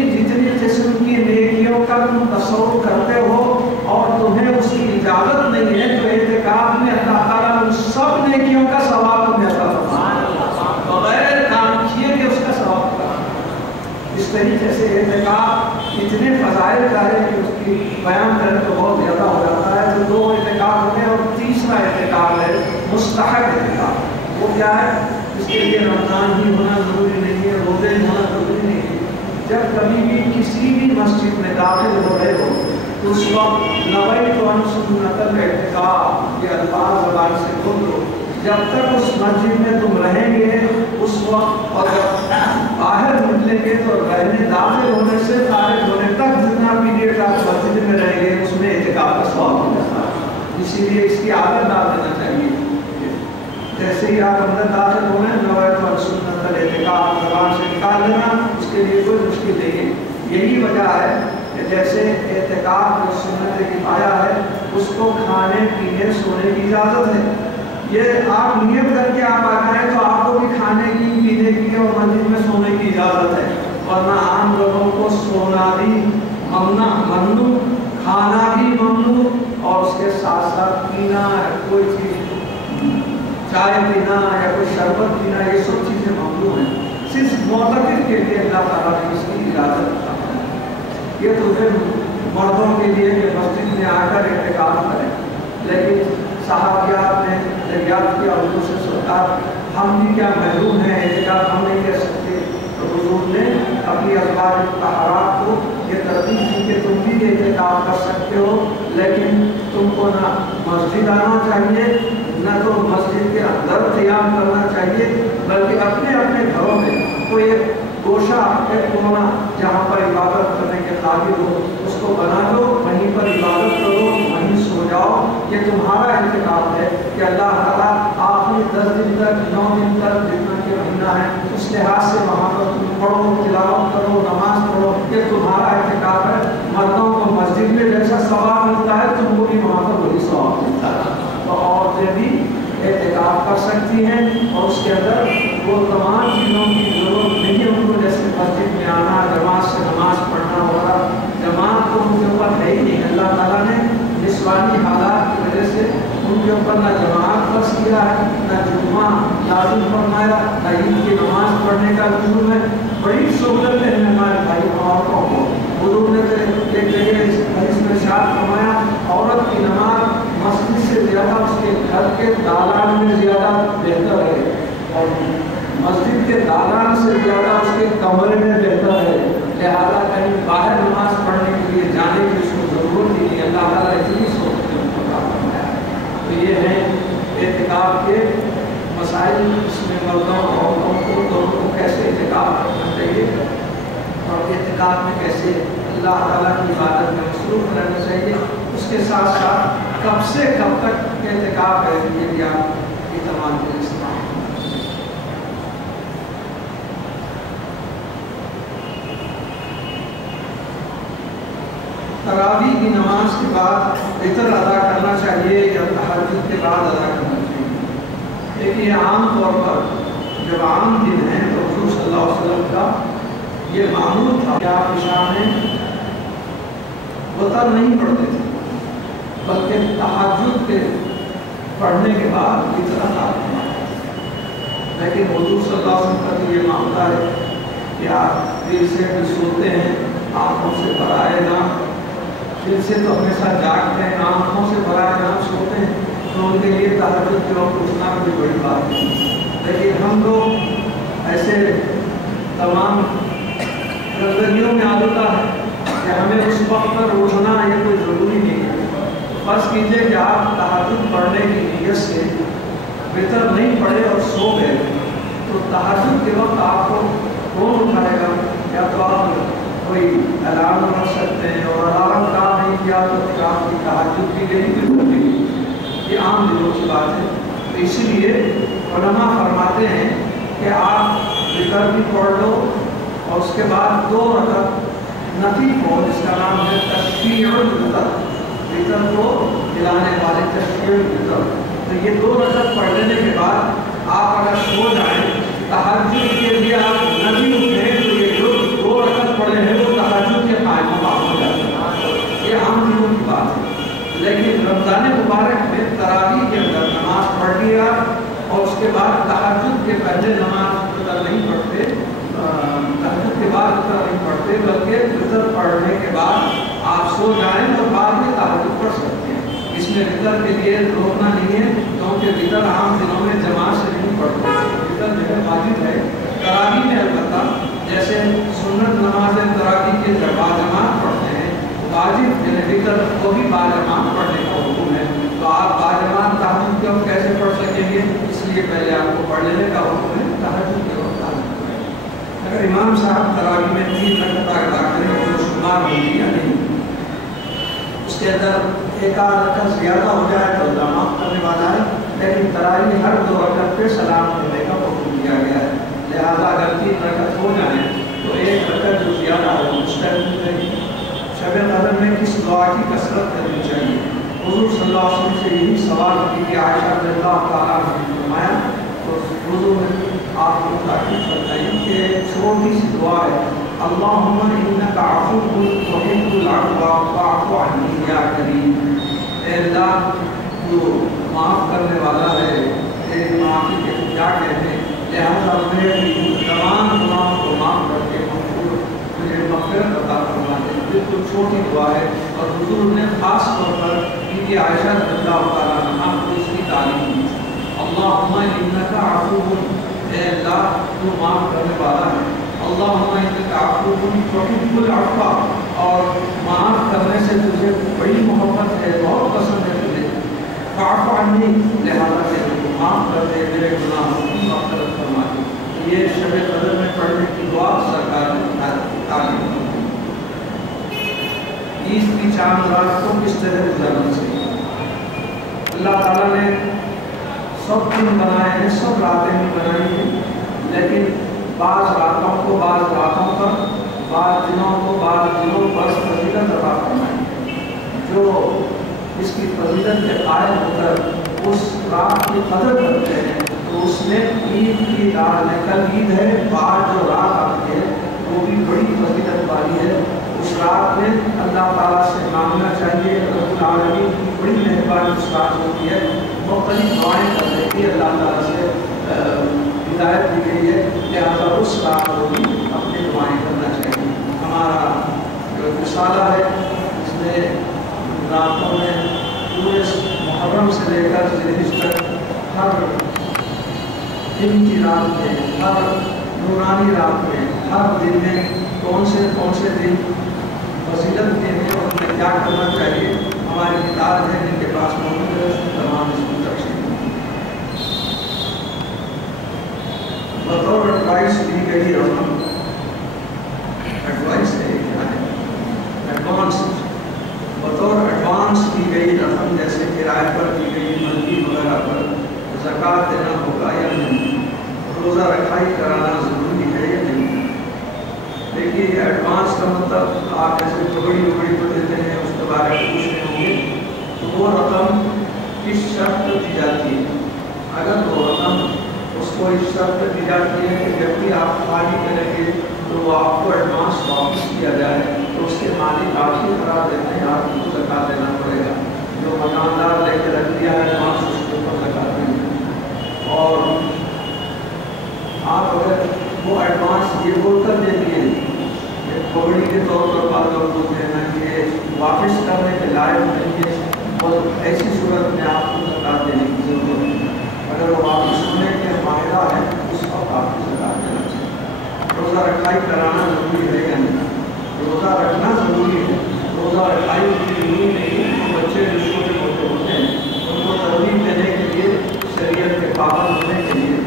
قسم کی نیکیوں کا تم تصور کرتے ہو اور تمہیں اس کی اجازت نہیں ہے، تو اعتکاف میں اللہ تعالیٰ ان سب نیکیوں کا ثواب تمہیں عطا فرمائے، بغیر کام کیے کہ اس کا ثواب کرا۔ اس طریقے سے اعتکاف اتنے فضائل کا ہے کہ اس کی بیان کریں تو بہت زیادہ ہو جاتا ہے۔ تو دو اعتکاف ہوتے ہیں، اور تیسرا اعتکاف ہے مستحب اعتکاف۔ وہ کیا ہے؟ اس کے لیے رمضان ہی ہونا ضروری نہیں ہے، روزے ہونا ضروری نہیں ہے۔ جب کبھی بھی کسی بھی مسجد میں داخل ہو رہے ہو تو اس وقت نویت عن سنت الاعتکاف یہ الفاظ زبان سے بول دو۔ جب تک اس مسجد میں تم رہیں گے اس وقت، اور جب باہر نکلیں گے تو رہنے داخل ہونے سے خارج ہونے تک جتنا پیریڈ آپ مسجد میں رہیں گے اس میں اعتکاف کا ثواب ہو جاتا ہے۔ اسی لیے اس کی عادت ڈال دینا چاہیے۔ جیسے ہی آپ اندر داخل ہو رہے ہیں نویت عن سنت الاعتکاف زبان سے نکال لینا، اس کے لیے کوئی مشکل نہیں ہے۔ یہی وجہ ہے کہ جیسے اعتکاف جو سنت کفایہ ہے اس کو کھانے پینے سونے کی اجازت ہے۔ یہ آپ نیت کر کے آپ آ جائیں تو آپ کو بھی کھانے کی پینے کی اور مسجد میں سونے کی اجازت ہے، ورنہ عام لوگوں کو سونا بھی ممنوع، کھانا بھی ممنوع، اور اس کے ساتھ ساتھ پینا کوئی چیز چائے پینا یا کوئی شربت پینا یہ سب چیزیں ممنوع ہیں۔ صرف معتکف کے لیے اللہ تعالیٰ نے اس کی اجازت دی۔ یہ تو پھر مردوں کے لیے کہ مسجد میں آ کر اعتکاف کریں، لیکن صحابیات نے دریافت کیا حضور سے سرکار ہم بھی کیا محروم ہیں، اعتکاف ہم نہیں کر سکتے؟ تو حضور نے اپنی ازواج مطہرات کو یہ ترغیب دی کہ تم بھی اعتکاف کر سکتے ہو، لیکن تم کو نہ مسجد آنا چاہیے نہ تو مسجد کے اندر قیام کرنا چاہیے، بلکہ اپنے اپنے گھروں میں کوئی ایک گوشہ ایک کونا جہاں پر عبادت کرنے کے قابل ہو اس کو بنا دو، وہیں پر عبادت کرو، وہیں سو جاؤ۔ یہ تمہارا اعتکاف ہے کہ اللہ تعالیٰ آخری 10 دن تک 9 دن تک جتنا کہ مہینہ ہے اس لحاظ سے وہاں پر تم پڑھو، تلاوت کرو، نماز پڑھو، یہ تمہارا اعتکاف ہے۔ مردوں کو مسجد میں جیسا ثواب ملتا ہے تم کو بھی وہاں پر وہی ثواب ملتا ہے۔ تو عورتیں بھی اعتکاف کر سکتی ہیں اور اس کے اندر وہ تمام چیزوں کی ضرورت نہیں ہے ان کو، جیسے مسجد میں آنا، جماعت سے نماز پڑھنا وغیرہ۔ جماعت تو ان کے اوپر ہے ہی نہیں، اللہ تعالیٰ نے نسوانی حالات کی وجہ سے ان کے اوپر نہ جماعت فرض کیا ہے، نہ جمعہ لازم فرمایا، نہ عید کی نماز پڑھنے کا لزوم ہے۔ بڑی سہولت ہے ہمارے بھائی عورتوں کو۔ حضور نے ایک جگہ حدیث میں ارشاد فرمایا عورت کی نماز مسجد سے زیادہ اس کے گھر کے دالان میں زیادہ بہتر ہے، اور مسجد کے دالان سے زیادہ اس کے کمرے میں بہتر ہے۔ لہذا کہیں باہر نماز پڑھنے کے لیے جانے کی اس کو ضرورت ہی نہیں، اللہ تعالیٰ اتنی سہولت فرمایا ہے۔ تو یہ ہیں اعتکاف کے مسائل، اس میں مردوں اور عورتوں کو دونوں کو کیسے اعتکاف کرنا چاہیے اور اعتکاف میں کیسے اللہ تعالیٰ کی عبادت میں مصروف رہنا چاہیے۔ اس کے ساتھ ساتھ کب سے کب تک اعتکاف ہے یہ بھی آپ کی تمام کے استعمال۔ تراویح کی نماز کے بعد وتر ادا کرنا چاہیے یا تہجد کے بعد ادا کرنا چاہیے؟ دیکھیے عام طور پر جب عام دن ہیں تو حضور صلی اللہ علیہ وسلم کا یہ معمول تھا کہ آپ عشاء میں وتر نہیں پڑھتے تھے، بلکہ تہجد کے پڑھنے کے بعد وتر ادا کرنا۔ لیکن حضور صلی اللہ علیہ وسلم کا تو یہ معاملہ ہے کہ آپ دیر سے بھی سوتے ہیں، آنکھوں سے برائے نام، دل سے تو ہمیشہ جاگتے ہیں، آنکھوں سے برائے نام سوتے ہیں، تو ان کے لیے تہجد کے وقت اٹھنا کوئی بڑی بات نہیں۔ لیکن ہم لوگ ایسے تمام گندگیوں میں آلودہ ہے کہ ہمیں اس وقت پر اٹھنا یہ کوئی ضروری نہیں ہے۔ فرض کیجئے کہ آپ تہجد پڑھنے کی نیت سے وتر نہیں پڑھے اور سو گئے، تو تہجد کے وقت آپ کو کون اٹھائے گا؟ یا تو آپ کوئی الارم رکھ سکتے ہیں، اور الارم کام نہیں کیا تو پھر آپ کی تہجد کی گئی بھی ہوگی۔ یہ عام دنوں کی بات ہے۔ تو اسی لیے علماء فرماتے ہیں کہ آپ وتر بھی پڑھ لو اور اس کے بعد 2 رکعت نفل ہو، جس کا نام ہے تشفیع الوتر، وتر کو دلانے والے تشفیع الوتر۔ تو یہ 2 رکعت پڑھ لینے کے بعد آپ اگر سو جائیں بعد تہجد کے پہلے نماز وطر نہیں پڑھتے، تہجد کے بعد وطر نہیں پڑھتے، بلکہ وطر پڑھنے کے بعد آپ سو جائیں اور بعد میں تہجد پڑھ سکتے ہیں۔ اس میں وطر کے لیے روکنا نہیں ہے، کیونکہ وطر عام دنوں میں جماعت سے نہیں پڑھتے، وطر جو ہے واجب ہے۔ تراویح میں البتہ جیسے سنت نماز تراویح کے جب باجماعت پڑھتے ہیں، واجب یعنی وطر کو بھی باجماعت پڑھنے کا حکم ہے۔ تو آپ باجماعت تہجد کے وقت کیسے پڑھ سکیں گے؟ اس لیے پہلے آپ کو پڑھ لینے کا حکم ہے، تہجد کے وقت تہجد پڑھیں۔ اگر امام صاحب تراویح میں 3 رکعت ادا کریں تو شمار ہوگی یا نہیں؟ اس کے اندر ایک آدھ رکعت زیادہ ہو جائے تو اللہ معاف کرنے والا ہے، لیکن تراویح ہر 2 رکعت پہ سلام دینے کا حکم دیا گیا ہے۔ لہٰذا اگر 3 رکعت ہو جائیں تو 1 رکعت جو زیادہ ہو مستقبل ہے۔ شب قدر میں کس دعا کی کثرت کرنی چاہیے؟ حضور صلی اللہ علیہ وسلم سے یہی سوال کی کہ عائشہ رضی اللہ تعالیٰ عنہ نے فرمایا، تو وضو میں آپ کو تاکید فرمائیں کہ چھوٹی سی دعا ہے، اللہم انک عفو تحب العفو فاعف عنی یا کریم۔ اے اللہ تو معاف کرنے والا ہے، تیری معافی کے کیا کہتے ہیں، لہٰذا میرے تمام گناہوں کو معاف کر کے مجھے مغفرت عطا فرما دے۔ بالکل چھوٹی دعا ہے، اور حضور نے خاص طور پر بی بی عائشہ رضی اللہ تعالیٰ عنہا کو اس کی تعلیم دی۔ اللہم انک عفو، اے اللہ تو معاف کرنے والا ہے، اللہم انک عفو تحب العفو، اور معاف کرنے سے تجھے بڑی محبت ہے، بہت پسند ہے تجھے، فاعف عنی، لہٰذا میرے کو معاف کر دے، میرے گناہوں کی مغفرت فرما دے۔ یہ شب قدر میں پڑھنے کی دعا سرکار نے تعلیم دی۔ عید کی چاند رات کو کس طرح گزارنا چاہیے؟ اللہ تعالیٰ نے سب دن بنائے ہیں، سب راتیں بھی بنائی ہیں، لیکن بعض راتوں کو بعض راتوں پر، بعض دنوں کو بعض دنوں پر فضیلت عطا فرمائی۔ جو اس کی فضیلت کے قائل ہو کر اس رات کی قدر کرتے ہیں تو اس میں عید کی رات میں، کل عید ہے، بعد جو رات آتی ہے وہ بھی بڑی فضیلت والی ہے۔ اس رات میں اللہ تعالیٰ سے مانگنا چاہیے، رب العالمین کی بڑی مہربانی اس رات ہوتی ہے، مختلف دعائیں کر دیتی ہے، اللہ تعالیٰ سے ہدایت دی گئی ہے، لہٰذا اس رات کو بھی اپنی دعائیں کرنا چاہیے۔ ہمارا جو رسالہ ہے اس میں راتوں میں پورے محرم سے لے کر ذوالحج تک ہر دن کی رات میں، ہر نورانی رات میں، ہر دن میں کون سے دن فضیلت کے ہیں اور انہیں کیا کرنا چاہیے، ہماری کتاب ہے جن کے پاس موجود ہے، اس میں تمام اس کو تقسیم بطور ایڈوائس دی گئی رقم، ایڈوائس ہے ایڈوانس، بطور ایڈوانس دی گئی رقم جیسے کرائے پر دی گئی منزل وغیرہ پر زکوٰۃ دینا ہوگا یا نہیں، روزہ رکھائی کرانا ضروری ہے یا نہیں؟ دیکھیے ایڈوانس کا مطلب آپ جیسے پگڑی کو دیتے ہیں اس کے بارے میں پوچھ رہے ہوں گے، تو وہ رقم کس شرط پر دی جاتی ہے؟ اگر وہ رقم اس کو اس شرط پر دی جاتی ہے کہ جب بھی آپ خالی کریں گے تو وہ آپ کو ایڈوانس واپس کیا جائے، تو اس کے مالک آپ ہی قرار دیتے ہیں، آپ کو زکوٰۃ دینا پڑے گا۔ جو مکاندار لے کے رکھ دیا ہے ایڈوانس، اس کے اوپر زکوٰۃ دیں، اور آپ اگر وہ ایڈوانس یہ بول کر دے دیے پگڑی کے طور پر بعض لوگ بولتے ہیں کہ واپس کرنے کے لائق نہیں ہے، اور ایسی صورت میں آپ کو زکوٰۃ دینے کی ضرورت ہے۔ اگر وہ واپس ہونے کے معاہدہ ہے اس وقت آپ کو زکوٰۃ دینا چاہیے۔ روزہ رکھائی کرانا ضروری ہے یا نہیں؟ روزہ رکھنا ضروری ہے، روزہ رکھائی ضروری نہیں ہے۔ بچے جو چھوٹے موٹے ہوتے ہیں ان کو ترغیب دینے کے لیے، شریعت کے پابند ہونے کے لیے،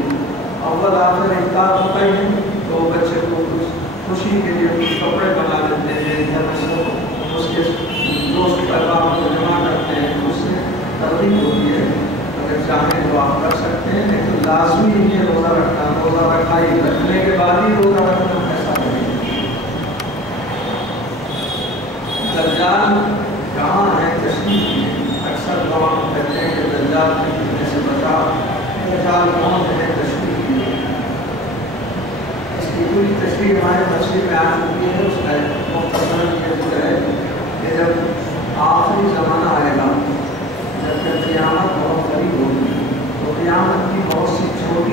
اول آخر افطار ہوتا ہی ہے تو بچے کو کچھ خوشی کے لیے کچھ کپڑے بنا دیتے ہیں، گھر میں سب اس کے دوست احباب کو جمع کرتے ہیں، اس سے ترغیب ہوتی ہے۔ اگر چاہیں تو آپ کر سکتے ہیں، لیکن لازمی نہیں ہے روزہ رکھنا، روزہ رکھائی رکھنے کے بعد ہی روزہ رکھنا ایسا نہیں۔ دجال کہاں ہے؟ تشریف میں اکثر لوگ کہتے ہیں کہ دجال کی سے بچا، دجال کون ہے؟ تشریف میں اس کی پوری تشریح ہمارے تفسیر میں آ چکی ہے۔ اس کا مختصر یہ ذکر ہے کہ جب آخری زمانہ آئے گا، جب قیامت بہت قریب ہوگی، تو قیامت کی بہت سی چھوٹی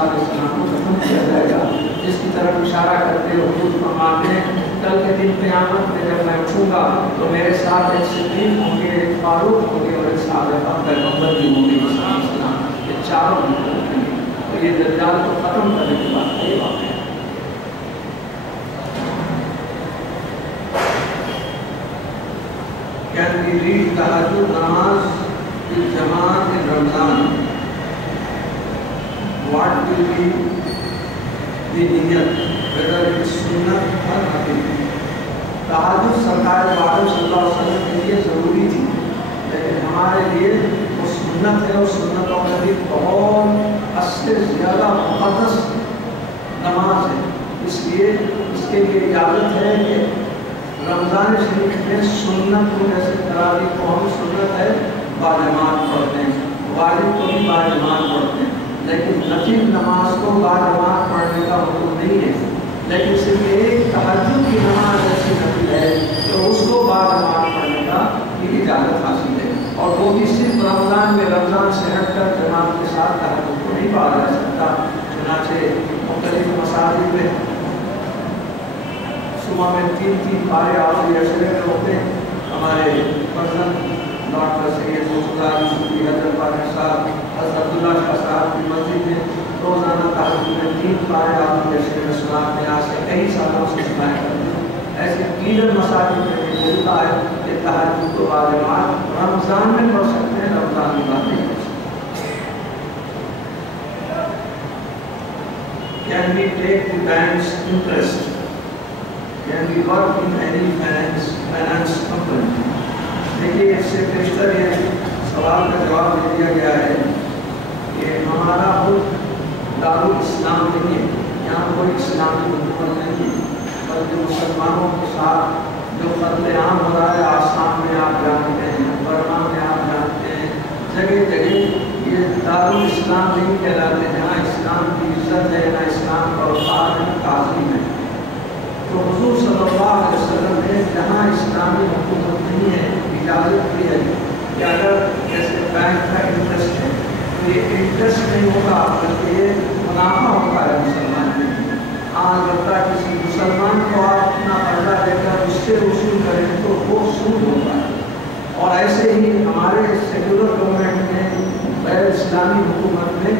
عیسیٰ علیہ السلام کو ختم کیا جائے گا، جس کی طرف اشارہ کرتے ہوئے حضور فرماتے ہیں کل کے دن قیامت میں جب میں اٹھوں گا تو میرے ساتھ ایک صدیق ہوں گے، ایک فاروق ہوں گے اور ایک صادق پیغمبر بھی ہوں گے عیسیٰ علیہ السلام، یہ چاروں بھی ہوں گے، اور یہ دجال کو ختم کرنے کے بعد یہ واقع ہے۔ Can we read Tahajjud Namaz with Jamaat in Ramzan? What will be the niyat, whether it is sunnah or naafil? تہجد سرکار عالم صلی اللہ علیہ وسلم کے لیے ضروری تھی، لیکن ہمارے لیے وہ سنت ہے، اور سنتوں میں بھی بہت حد سے زیادہ مقدس نماز ہے، اس لیے اس کے لیے اجازت ہے کہ رمضان شریف میں سنت کو جیسے تراویح کو ہم سنت ہے باجماعت پڑھتے ہیں، واجب کو بھی باجماعت پڑھتے ہیں، لیکن نفل نماز کو باجماعت پڑھنے کا حکم نہیں ہے، لیکن صرف ایک تہجد کی نماز ایسی نفل ہے تو اس کو باجماعت پڑھنے کا یہ اجازت حاصل ہے، اور وہ بھی صرف رمضان میں، رمضان سے ہٹ کر جماعت کے ساتھ تہجد کو نہیں پڑھا جا سکتا، چنانچہ مختلف مساجد میں صبح میں 3 پارے آخری عشرے میں ہوتے ہیں۔ ہمارے فرزند ڈاکٹر سید مصطفیٰ یوسفی حضرت پاک صاحب حضرت عبداللہ شاہ صاحب کی مسجد میں روزانہ تہجد میں 3 پارے آخری عشرے میں سنات میں آج سے کئی سالوں سے سنائے کرتے ہیں۔ ایسے دیگر مساجد میں بھی ملتا ہے کہ تہجد کو باجماعت رمضان میں پڑھ سکتے ہیں، رمضان کی بات نہیں پڑھ سکتے۔ Can we take the bank's interest? Can we work in any finance company? دیکھیے اس سے بیشتر یہ سوال کا جواب دے دیا گیا ہے کہ ہمارا ملک دارالاسلام نہیں ہے، یہاں کوئی اسلامی حکومت نہیں ہے، بلکہ مسلمانوں کے ساتھ جو قتل عام ہو رہا ہے آسام میں آپ جانتے ہیں، برما میں آپ جانتے ہیں، جگہ جگہ یہ دارالاسلام نہیں کہلاتے، جہاں اسلام کی عزت ہے، نہ اسلام کا وقار ہے، تعظیم ہے۔ تو حضور صلی اللہ علیہ وسلم نے جہاں اسلامی حکومت نہیں ہے اجازت دی ہے کہ اگر جیسے بینک کا انٹرسٹ ہے تو یہ انٹرسٹ نہیں ہوگا بلکہ یہ منافع ہوتا ہے مسلمان کے۔ ہاں البتہ کسی مسلمان کو آپ اپنا قرضہ دے کر اس سے وصول کریں تو وہ سود ہوتا ہے، اور ایسے ہی ہمارے سیکولر گورنمنٹ میں غیر اسلامی حکومت میں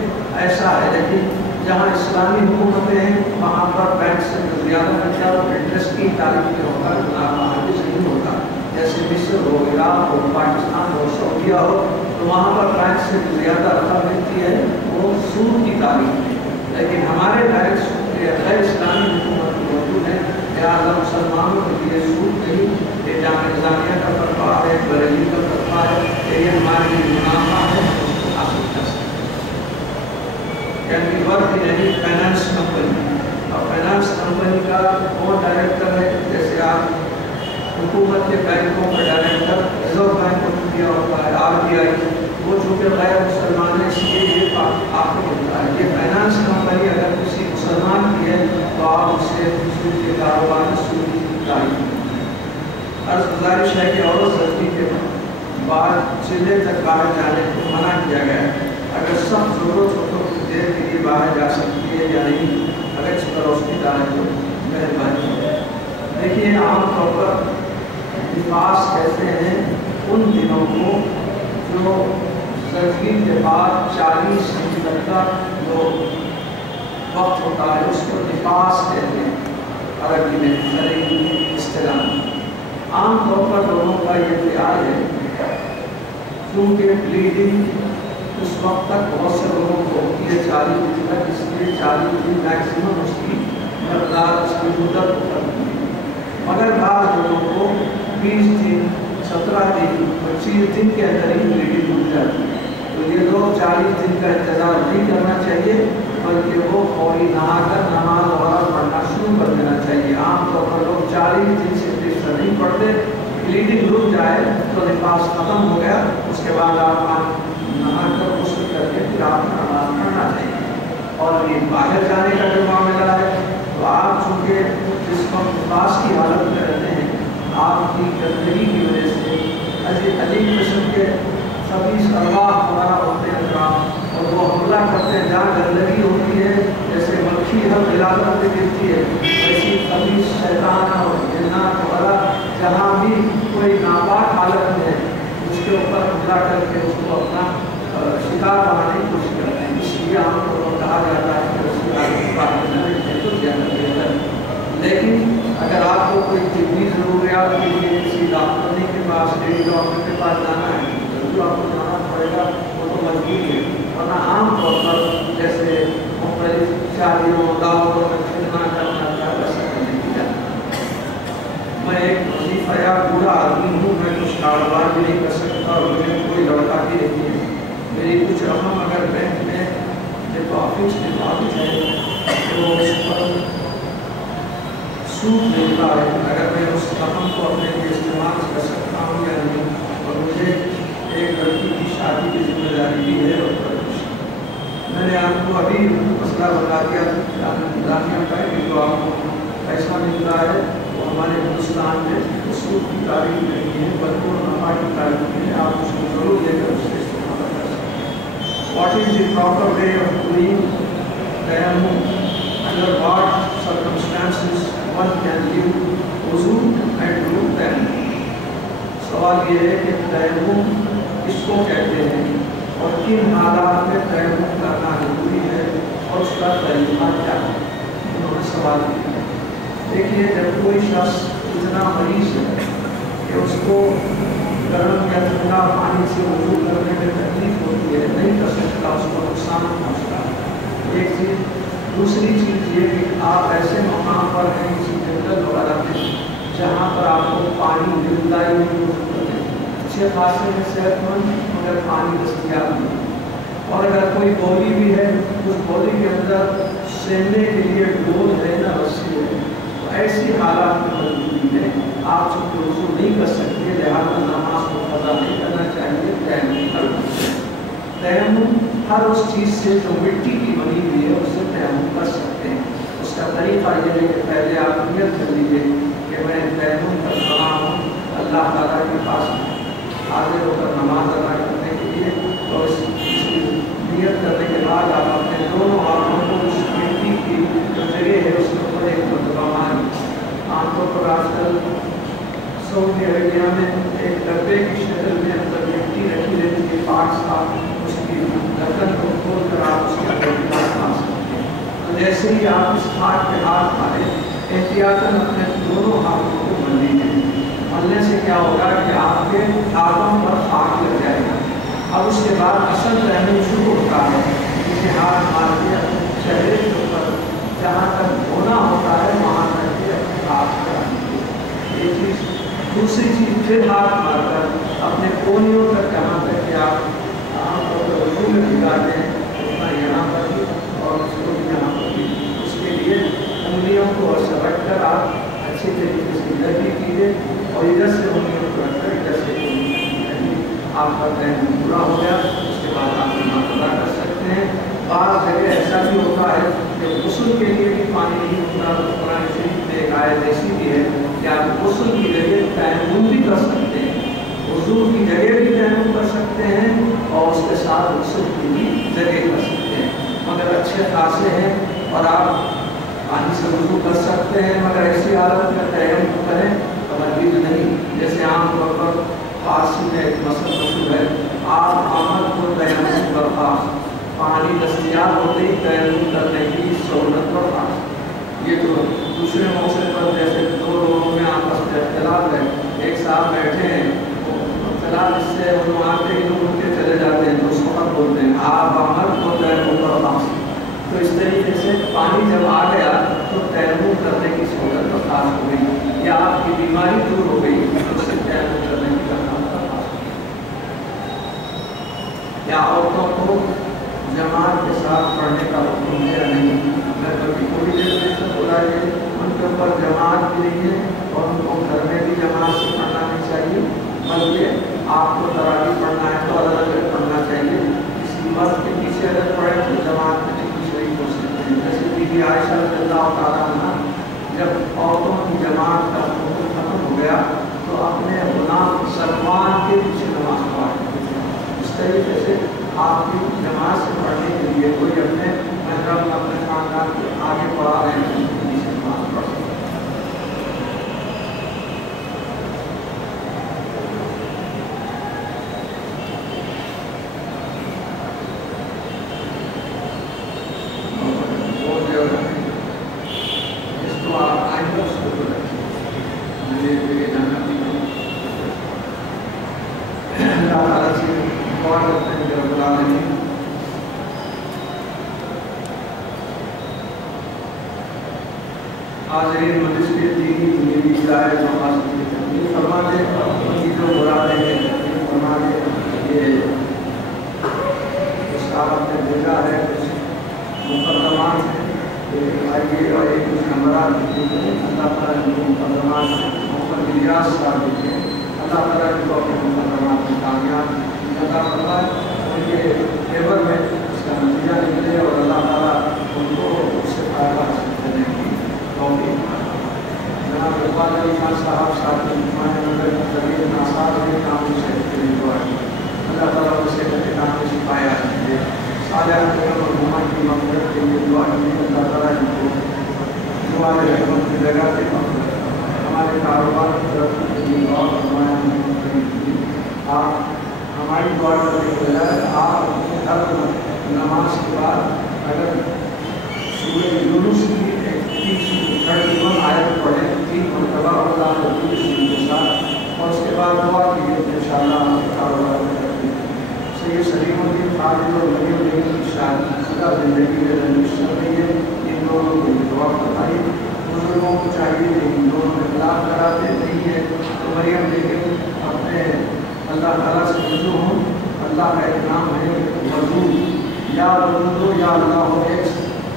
ایسا ہے، لیکن جہاں اسلامی حکومتیں ہیں وہاں پر بینک سے زیادہ مقدار اور انٹرسٹ کی تعریف میں ہوتا ہے، منافع حاصل نہیں ہوتا۔ جیسے مصر ہو، عراق ہو، پاکستان ہو، سعودیہ ہو، تو وہاں پر بینک سے زیادہ رقم ملتی ہے وہ سود کی تعریف میں، لیکن ہمارے بینک غیر اسلامی حکومت موجود ہے، لہٰذا مسلمانوں کے لیے سود نہیں، یہ جامعہ نظامیہ کا فتویٰ ہے، بریلی کا فتویٰ ہے، یہ ہمارے لیے منافع ہے، اس کو حاصل کر سکتے ہیں۔ Can we work in any finance company? اور فائنانس کمپنی کا کون ڈائریکٹر ہے؟ جیسے آپ حکومت کے بینکوں کا ڈائریکٹر ریزرو بینک کو دیا ہوتا ہے، RBI، وہ چونکہ غیر مسلمان ہے اس لیے یہ آپ کو ملتا ہے۔ یہ فائنانس کمپنی اگر کسی مسلمان کی ہے تو آپ اسے سود کے کاروبار میں سود کی تعریف کریں۔ عرض گزارش ہے کہ عورت زچگی کے بعد چلے تک باہر جانے کو منع کیا گیا ہے، اگر سخت ضرورت ہو تو کچھ دیر کے لیے باہر جا سکتی ہے یا نہیں، اگر اس پر روشنی ڈالیں تو مہربانی ہے۔ دیکھیے عام طور پر نفاس کہتے ہیں ان دنوں کو جو زچگی کے بعد 40 دن تک کا جو وقت ہوتا ہے اس کو نفاس کہتے ہیں عربی میں، شرعی اصطلاح میں۔ عام طور پر لوگوں کا یہ خیال ہے کیونکہ بلیڈنگ اس وقت تک بہت سے لوگوں کو ہوتی ہے 40 دن تک، اس لیے 40 دن میکسیمم اس کی مقدار، اس کی مدت ہوتی ہے، مگر بعض لوگوں کو 20 دن، 17 دن، 25 دن کے اندر ہی بلیڈنگ ہو جاتی ہے، تو یہ لوگ 40 دن کا انتظار نہیں کرنا چاہیے بلکہ وہ فوری نہا کر نماز وغیرہ پڑھنا شروع کر دینا چاہیے۔ عام طور پر لوگ 40 دن سے بیشتر نہیں پڑھتے، بلیڈنگ رک جائے تو نفاس ختم ہو گیا، اس کے بعد آپ نہا کر غسل کر کے پھر آپ نماز پڑھنا چاہیے۔ اور یہ باہر جانے کا جو معاملہ ہے تو آپ چونکہ جس وقت نفاس کی حالت میں رہتے ہیں آپ کی گندگی کی وجہ سے عجیب قسم کے 26 ارواح وغیرہ ہوتے ہیں جو آپ اور وہ حملہ کرتے ہیں جہاں گندگی ہوتی ہے، جیسے مکھی ہر علاقوں پہ گرتی ہے، ایسی خبیث شیطان اور جنات وغیرہ جہاں بھی کوئی ناپاک حالت میں ہے اس کے اوپر حملہ کر کے اس کو اپنا شکار بنانے کی کوشش کرتے ہیں. اس لیے عام طور پر کہا جاتا ہے کہ اس کی عادت پانے تو زیادہ بہتر. لیکن اگر آپ کو کوئی طبی ضروریات کے لیے کسی ڈاکٹر کے پاس لیڈی ڈاکٹر کے پاس جانا ہے تو آپ کو جانا پڑے گا، وہ تو مجبوری ہے. ورنہ عام طور پر جیسے مختلف شادیوں دعوتوں میں خدمت کرنا ویسا نہیں کیا. میں ایک وظیفہ یا بوڑھا آدمی ہوں، میں کچھ کاروبار بھی نہیں کر سکتا اور مجھے کوئی لڑکا بھی نہیں ہے. میری کچھ رقم اگر بینک میں ڈپازٹ ہے تو اس پر سود ملتا ہے. اگر میں اس رقم کو اپنے لیے استعمال کر سکتا ہوں یا نہیں. اور مجھے ایک لڑکی کی شادی کی ذمہ داری بھی ہے. اور میں نے آپ کو ابھی مسئلہ بتا دیا دانیہ کا کہ جو آپ کو پیسہ ملتا ہے وہ ہمارے ہندوستان میں سود کی تعریف نہیں ہے بلکہ نفع کی تعریف ہے. آپ اس کو ضرور لے کر اس سے استعمال کر سکتے ہیں. What is the proper way of doing تیمم؟ Under what circumstances one can give wuzu and do tayammum? سوال یہ ہے کہ تیمم کس کو کہتے ہیں اور کن حالات میں تیمم کرنا ضروری ہے اور اس کا طریقہ کیا ہے. انہوں نے سوال کیا. دیکھیے جب کوئی شخص اتنا مریض ہے کہ اس کو گرم یا ٹھنڈا پانی سے وضو کرنے میں تکلیف ہوتی ہے، نہیں کر سکتا، اس کو نقصان پہنچتا ہے. ایک چیز. دوسری چیز یہ کہ آپ ایسے مقام پر ہیں کسی جنگل وغیرہ میں جہاں پر آپ کو پانی ملتا ہی نہیں، اچھے خاصے میں صحت مند مگر پانی دستیاب نہیں. اور اگر کوئی بولی بھی ہے اس بولی کے اندر سیننے کے لیے ڈول ہے نہ رسی ہے، تو ایسی حالات میں مجبوری ہے آپ چونکہ وضو نہیں کر سکتے لہٰذا نماز کو قضا نہیں کرنا چاہیے. تیمم ہر اس چیز سے جو مٹی کی بنی ہوئی ہے اس سے تیمم کر سکتے ہیں. اس کا طریقہ یہ ہے کہ پہلے آپ نیت کر لیجیے کہ میں تیمم کر رہا ہوں اللہ تعالیٰ کے پاس حاضر ہو کر نماز ادا کرنے کے لیے. اور اس کی نیت کرنے کے بعد آپ اپنے دونوں ہاتھوں کو اس مٹی کی جو جگہ ہے اس کے اوپر ایک مرتبہ ماریں. عام طور پر آج کل سعودی عربیہ میں ایک ڈبے کی شکل میں اندر مٹی رکھی رہتی ہے 5 سال، اس کی ڈھکن کو کھول کر آپ اس کا طریقہ کھا سکتے ہیں. تو جیسے ہی آپ اس ہاتھ پہ ہاتھ ماریں احتیاطاً اپنے دونوں ہاتھوں کو مل لیجیے. ملنے سے کیا ہوگا کہ آپ کے ہاتھوں پر خاک لگ جائے گا. اب اس کے بعد اصل تیمم شروع ہوتا ہے. اسے ہاتھ مار کے چہرے کے اوپر جہاں تک دھونا ہوتا ہے وہاں تک کے ہاتھ کرا دیجیے. یہ چیز. دوسری چیز پھر ہاتھ مار کر اپنے کونیوں تک جہاں تک کہ آپ وضو میں بگاڑتے ہیں اتنا یہاں پر بھی اور اس کو بھی یہاں پر بھی. اس کے لیے انگلیوں کو سمجھ کر آپ اچھی طریقے سے ادھر بھی کیجیے اور ادھر سے انگلیوں کو رکھ کر ادھر سے آپ کا تیمم پورا ہو گیا. اس کے بعد آپ نماز ادا کر سکتے ہیں. بعض جگہ ایسا بھی ہوتا ہے کہ غسل کے لیے بھی پانی نہیں ہوتا تو قرآن شریف میں ایک آیت ایسی بھی ہے کہ آپ غسل کی جگہ تیمم بھی کر سکتے ہیں، وضو کی جگہ بھی تیمم کر سکتے ہیں اور اس کے ساتھ غسل کی بھی جگہ کر سکتے ہیں. مگر اچھے خاصے ہیں اور آپ پانی سے وضو کر سکتے ہیں مگر ایسی حالت میں تیمم کریں تو مزید نہیں. جیسے عام طور پر فارسی میں ایک مسئلہ مشہور ہے آپ آمد کو تیمم برخاست، پانی دستیاب ہوتے ہی تیمم کرنے کی سہولت برخاست. یہ تو دوسرے موقع پر جیسے 2 لوگوں میں آپس میں اختلاف ہے، ایک ساتھ بیٹھے ہیں اختلاف اس سے وہ آتے ہی لوگ اٹھ کے چلے جاتے ہیں تو اس وقت بولتے ہیں آپ آمد کو تیمم برخاست. تو اس طریقے سے پانی جب آ گیا تو تیمم کرنے کی سہولت برخاست ہو گئی یا آپ کی بیماری دور ہو گئی تو اس سے تیمم کرنے کی برخاست. کیا عورتوں کو جماعت کے ساتھ پڑھنے کا حکم ہے یا نہیں؟ میں کبھی تھوڑی دیر میں سے بولا ہے ان کے اوپر جماعت بھی نہیں ہے اور ان کو گھر میں بھی جماعت سے پڑھنا نہیں چاہیے، بلکہ آپ کو تراویح پڑھنا ہے تو الگ الگ پڑھنا چاہیے. کسی مرد کے پیچھے اگر پڑھے تو جماعت میں بھی شریک ہو سکتے ہیں. جیسے بی بی عائشہ رضی اللہ تعالیٰ عنہ جب عورتوں کی جماعت کا حکم ختم ہو گیا تو اپنے غلام سلمان کے پیچھے نماز پڑھا. اس طریقے سے آپ کی جماعت سے پڑھنے کے لیے کوئی اپنے محرم اپنے خاندان کے آگے پڑھا رہے ہیں سے نماز پڑھ سکتے ہیں۔ حاضرین مجلس کے دینی دنیوی ہدایت و مقاصد کی تکمیل فرما دے، ان جو مرادیں ہیں تکمیل فرما دے۔ یہ استاد نے بھیجا ہے کچھ مقدمات ہیں، آئیے اور ایک کچھ نمبرات لکھے ہیں۔ اللہ تعالیٰ ان کو مقدمات محمد الیاس صاحب لکھے، اللہ تعالیٰ ان کو اپنے مقدمات میں کامیاب عطا فرمائے، ان کے فیور میں اس کا نتیجہ نکلے اور اللہ تعالیٰ ان کو اس سے فائدہ حاصل کرنے کی جناب اقبال علی خان صاحب ساتھ نگر طبیعت ناصار کے کام سے دعا کی، اللہ تعالیٰ ان سے کام میں سپایا ہے، صالح مرحومہ کی مغفرت کے لیے دعا کی، اللہ تعالیٰ ان کو دعا رحمت کی جگہ پہ ہمارے کاروبار کی طرف کے لیے دعا فرمایا۔ آپ ہماری دعا کرنے کے بجائے آپ اپنے ہر نماز کے بعد اگر سورہ یونس کی آیت پڑھیں 3 مرتبہ اللہ کے ساتھ، اور اس کے بعد دعا کیجیے کہ انشاءاللہ آپ کے کاروبار میں ترقی ہو۔ سید سلیم الدین خالد اور نبی الدین کی شادی شدہ زندگی میں رنجش چل رہی ہے، ان دونوں کو دعا بتائی۔ بزرگوں کو چاہیے کہ ان دونوں میں اختلاف کراتے نہیں ہے تو مریم لیکن اپنے اللہ تعالیٰ سے رجوع ہوں۔ اللہ کا ایک نام ہے وضو، یا وضو یا اللہ ہو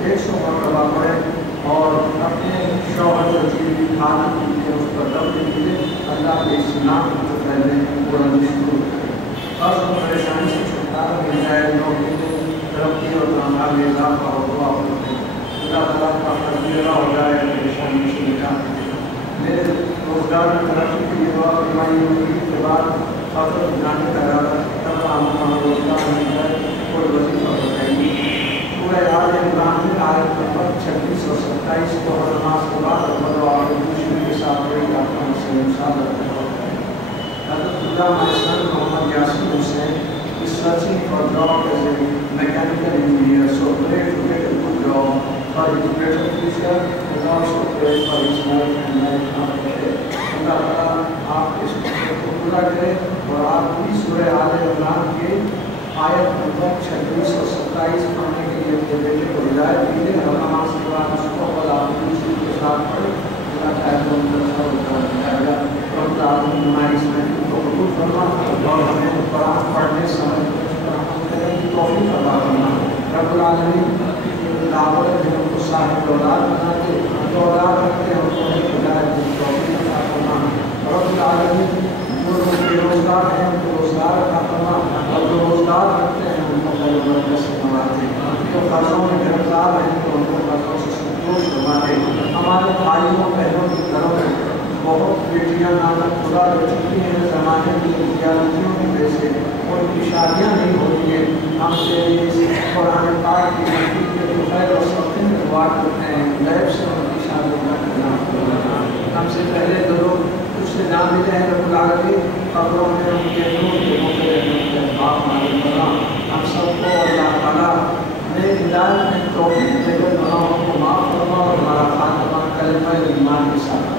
100 مرتبہ پڑھیں اور اپنے شوہر وزیر خانہ کیجیے، اس پر دب کیجیے، اللہ کے اس نام کو پہلے وہ رنجش دور اور پریشانی سے چھٹکارا مل جائے، نوکری میں ترقی اور تنخواہ میں اضافہ ہو، دعا کرتے ہیں اللہ تعالیٰ کا تجربہ ہو جائے، پریشانی سے نجات میرے روزگار میں ترقی کے لیے دعا فرمائی ہوگی کے بعد فخر جانے کا ارادہ تمام روزگار مل جائے، کوئی وظیفہ بتائیے۔ سورہ آل عمران میں آیت نمبر 26 اور 27 کو ہر نماز کے بعد اور آخر دوسری کے ساتھ پڑھی آپ کا مسلم صادر حضرت اللہ محسن محمد یاسین حسین is searching for job as a mechanical engineer, so pray to get a good job for his better future and also pray for his life and life after death. اللہ تعالیٰ آپ اس کو پورا کرے اور آپ بھی سورہ آل عمران کے آیت نمبر 26 اور 27 پڑھنے کے لیے اپنے بیٹے کو ہدایت دیجیے، ہر نماز کے بعد اس کو اور آپ دوسری کے ساتھ پڑھیں، اللہ چاہے تو ان کا سب اتر جائے گا۔ رب العالمین ہماری اس محفل کو قبول فرما اور ہمیں قرآن پڑھنے سمجھنے کرنے کی توفیق عطا فرما۔ رب العالمین دعوت ہے ان کو صاحب اولاد بنا کے جو اولاد رکھتے ہیں ان کو ہدایت کی توفیق عطا فرما۔ رب العالمین جو بے روزگار ہیں ان کو روزگار عطا فرما، اور جو روزگار رکھتے ہیں ان کو خیر و برکت سے نوازے، جو قرضوں میں گرفتار ہیں تو ان کو قرضوں سے سنتوش فرما دے۔ ہمارے بھائیوں بہنوں کے گھروں میں بہت بیٹیاں نامت خدا رہ چکی ہیں زمانے کی زیادتیوں کی وجہ سے، ان کی شادیاں نہیں ہوتی ہیں۔ ہم سے اس قرآن پاک کی محفل کے جو خیر و سختی میں دعا کرتے ہیں غیب سے ان کی شادیوں کا انتظام۔ ہم سے پہلے جو لوگ کچھ سے جان ملے ہیں رب العالمین قبروں میں ان کے نور کے مختلف باپ مالک بنا ہم سب کو اللہ تعالیٰ نے ہدایت میں توفیق دے کر گناہوں کو معاف فرما اور ہمارا خاتمہ کلمہ ایمان کے ساتھ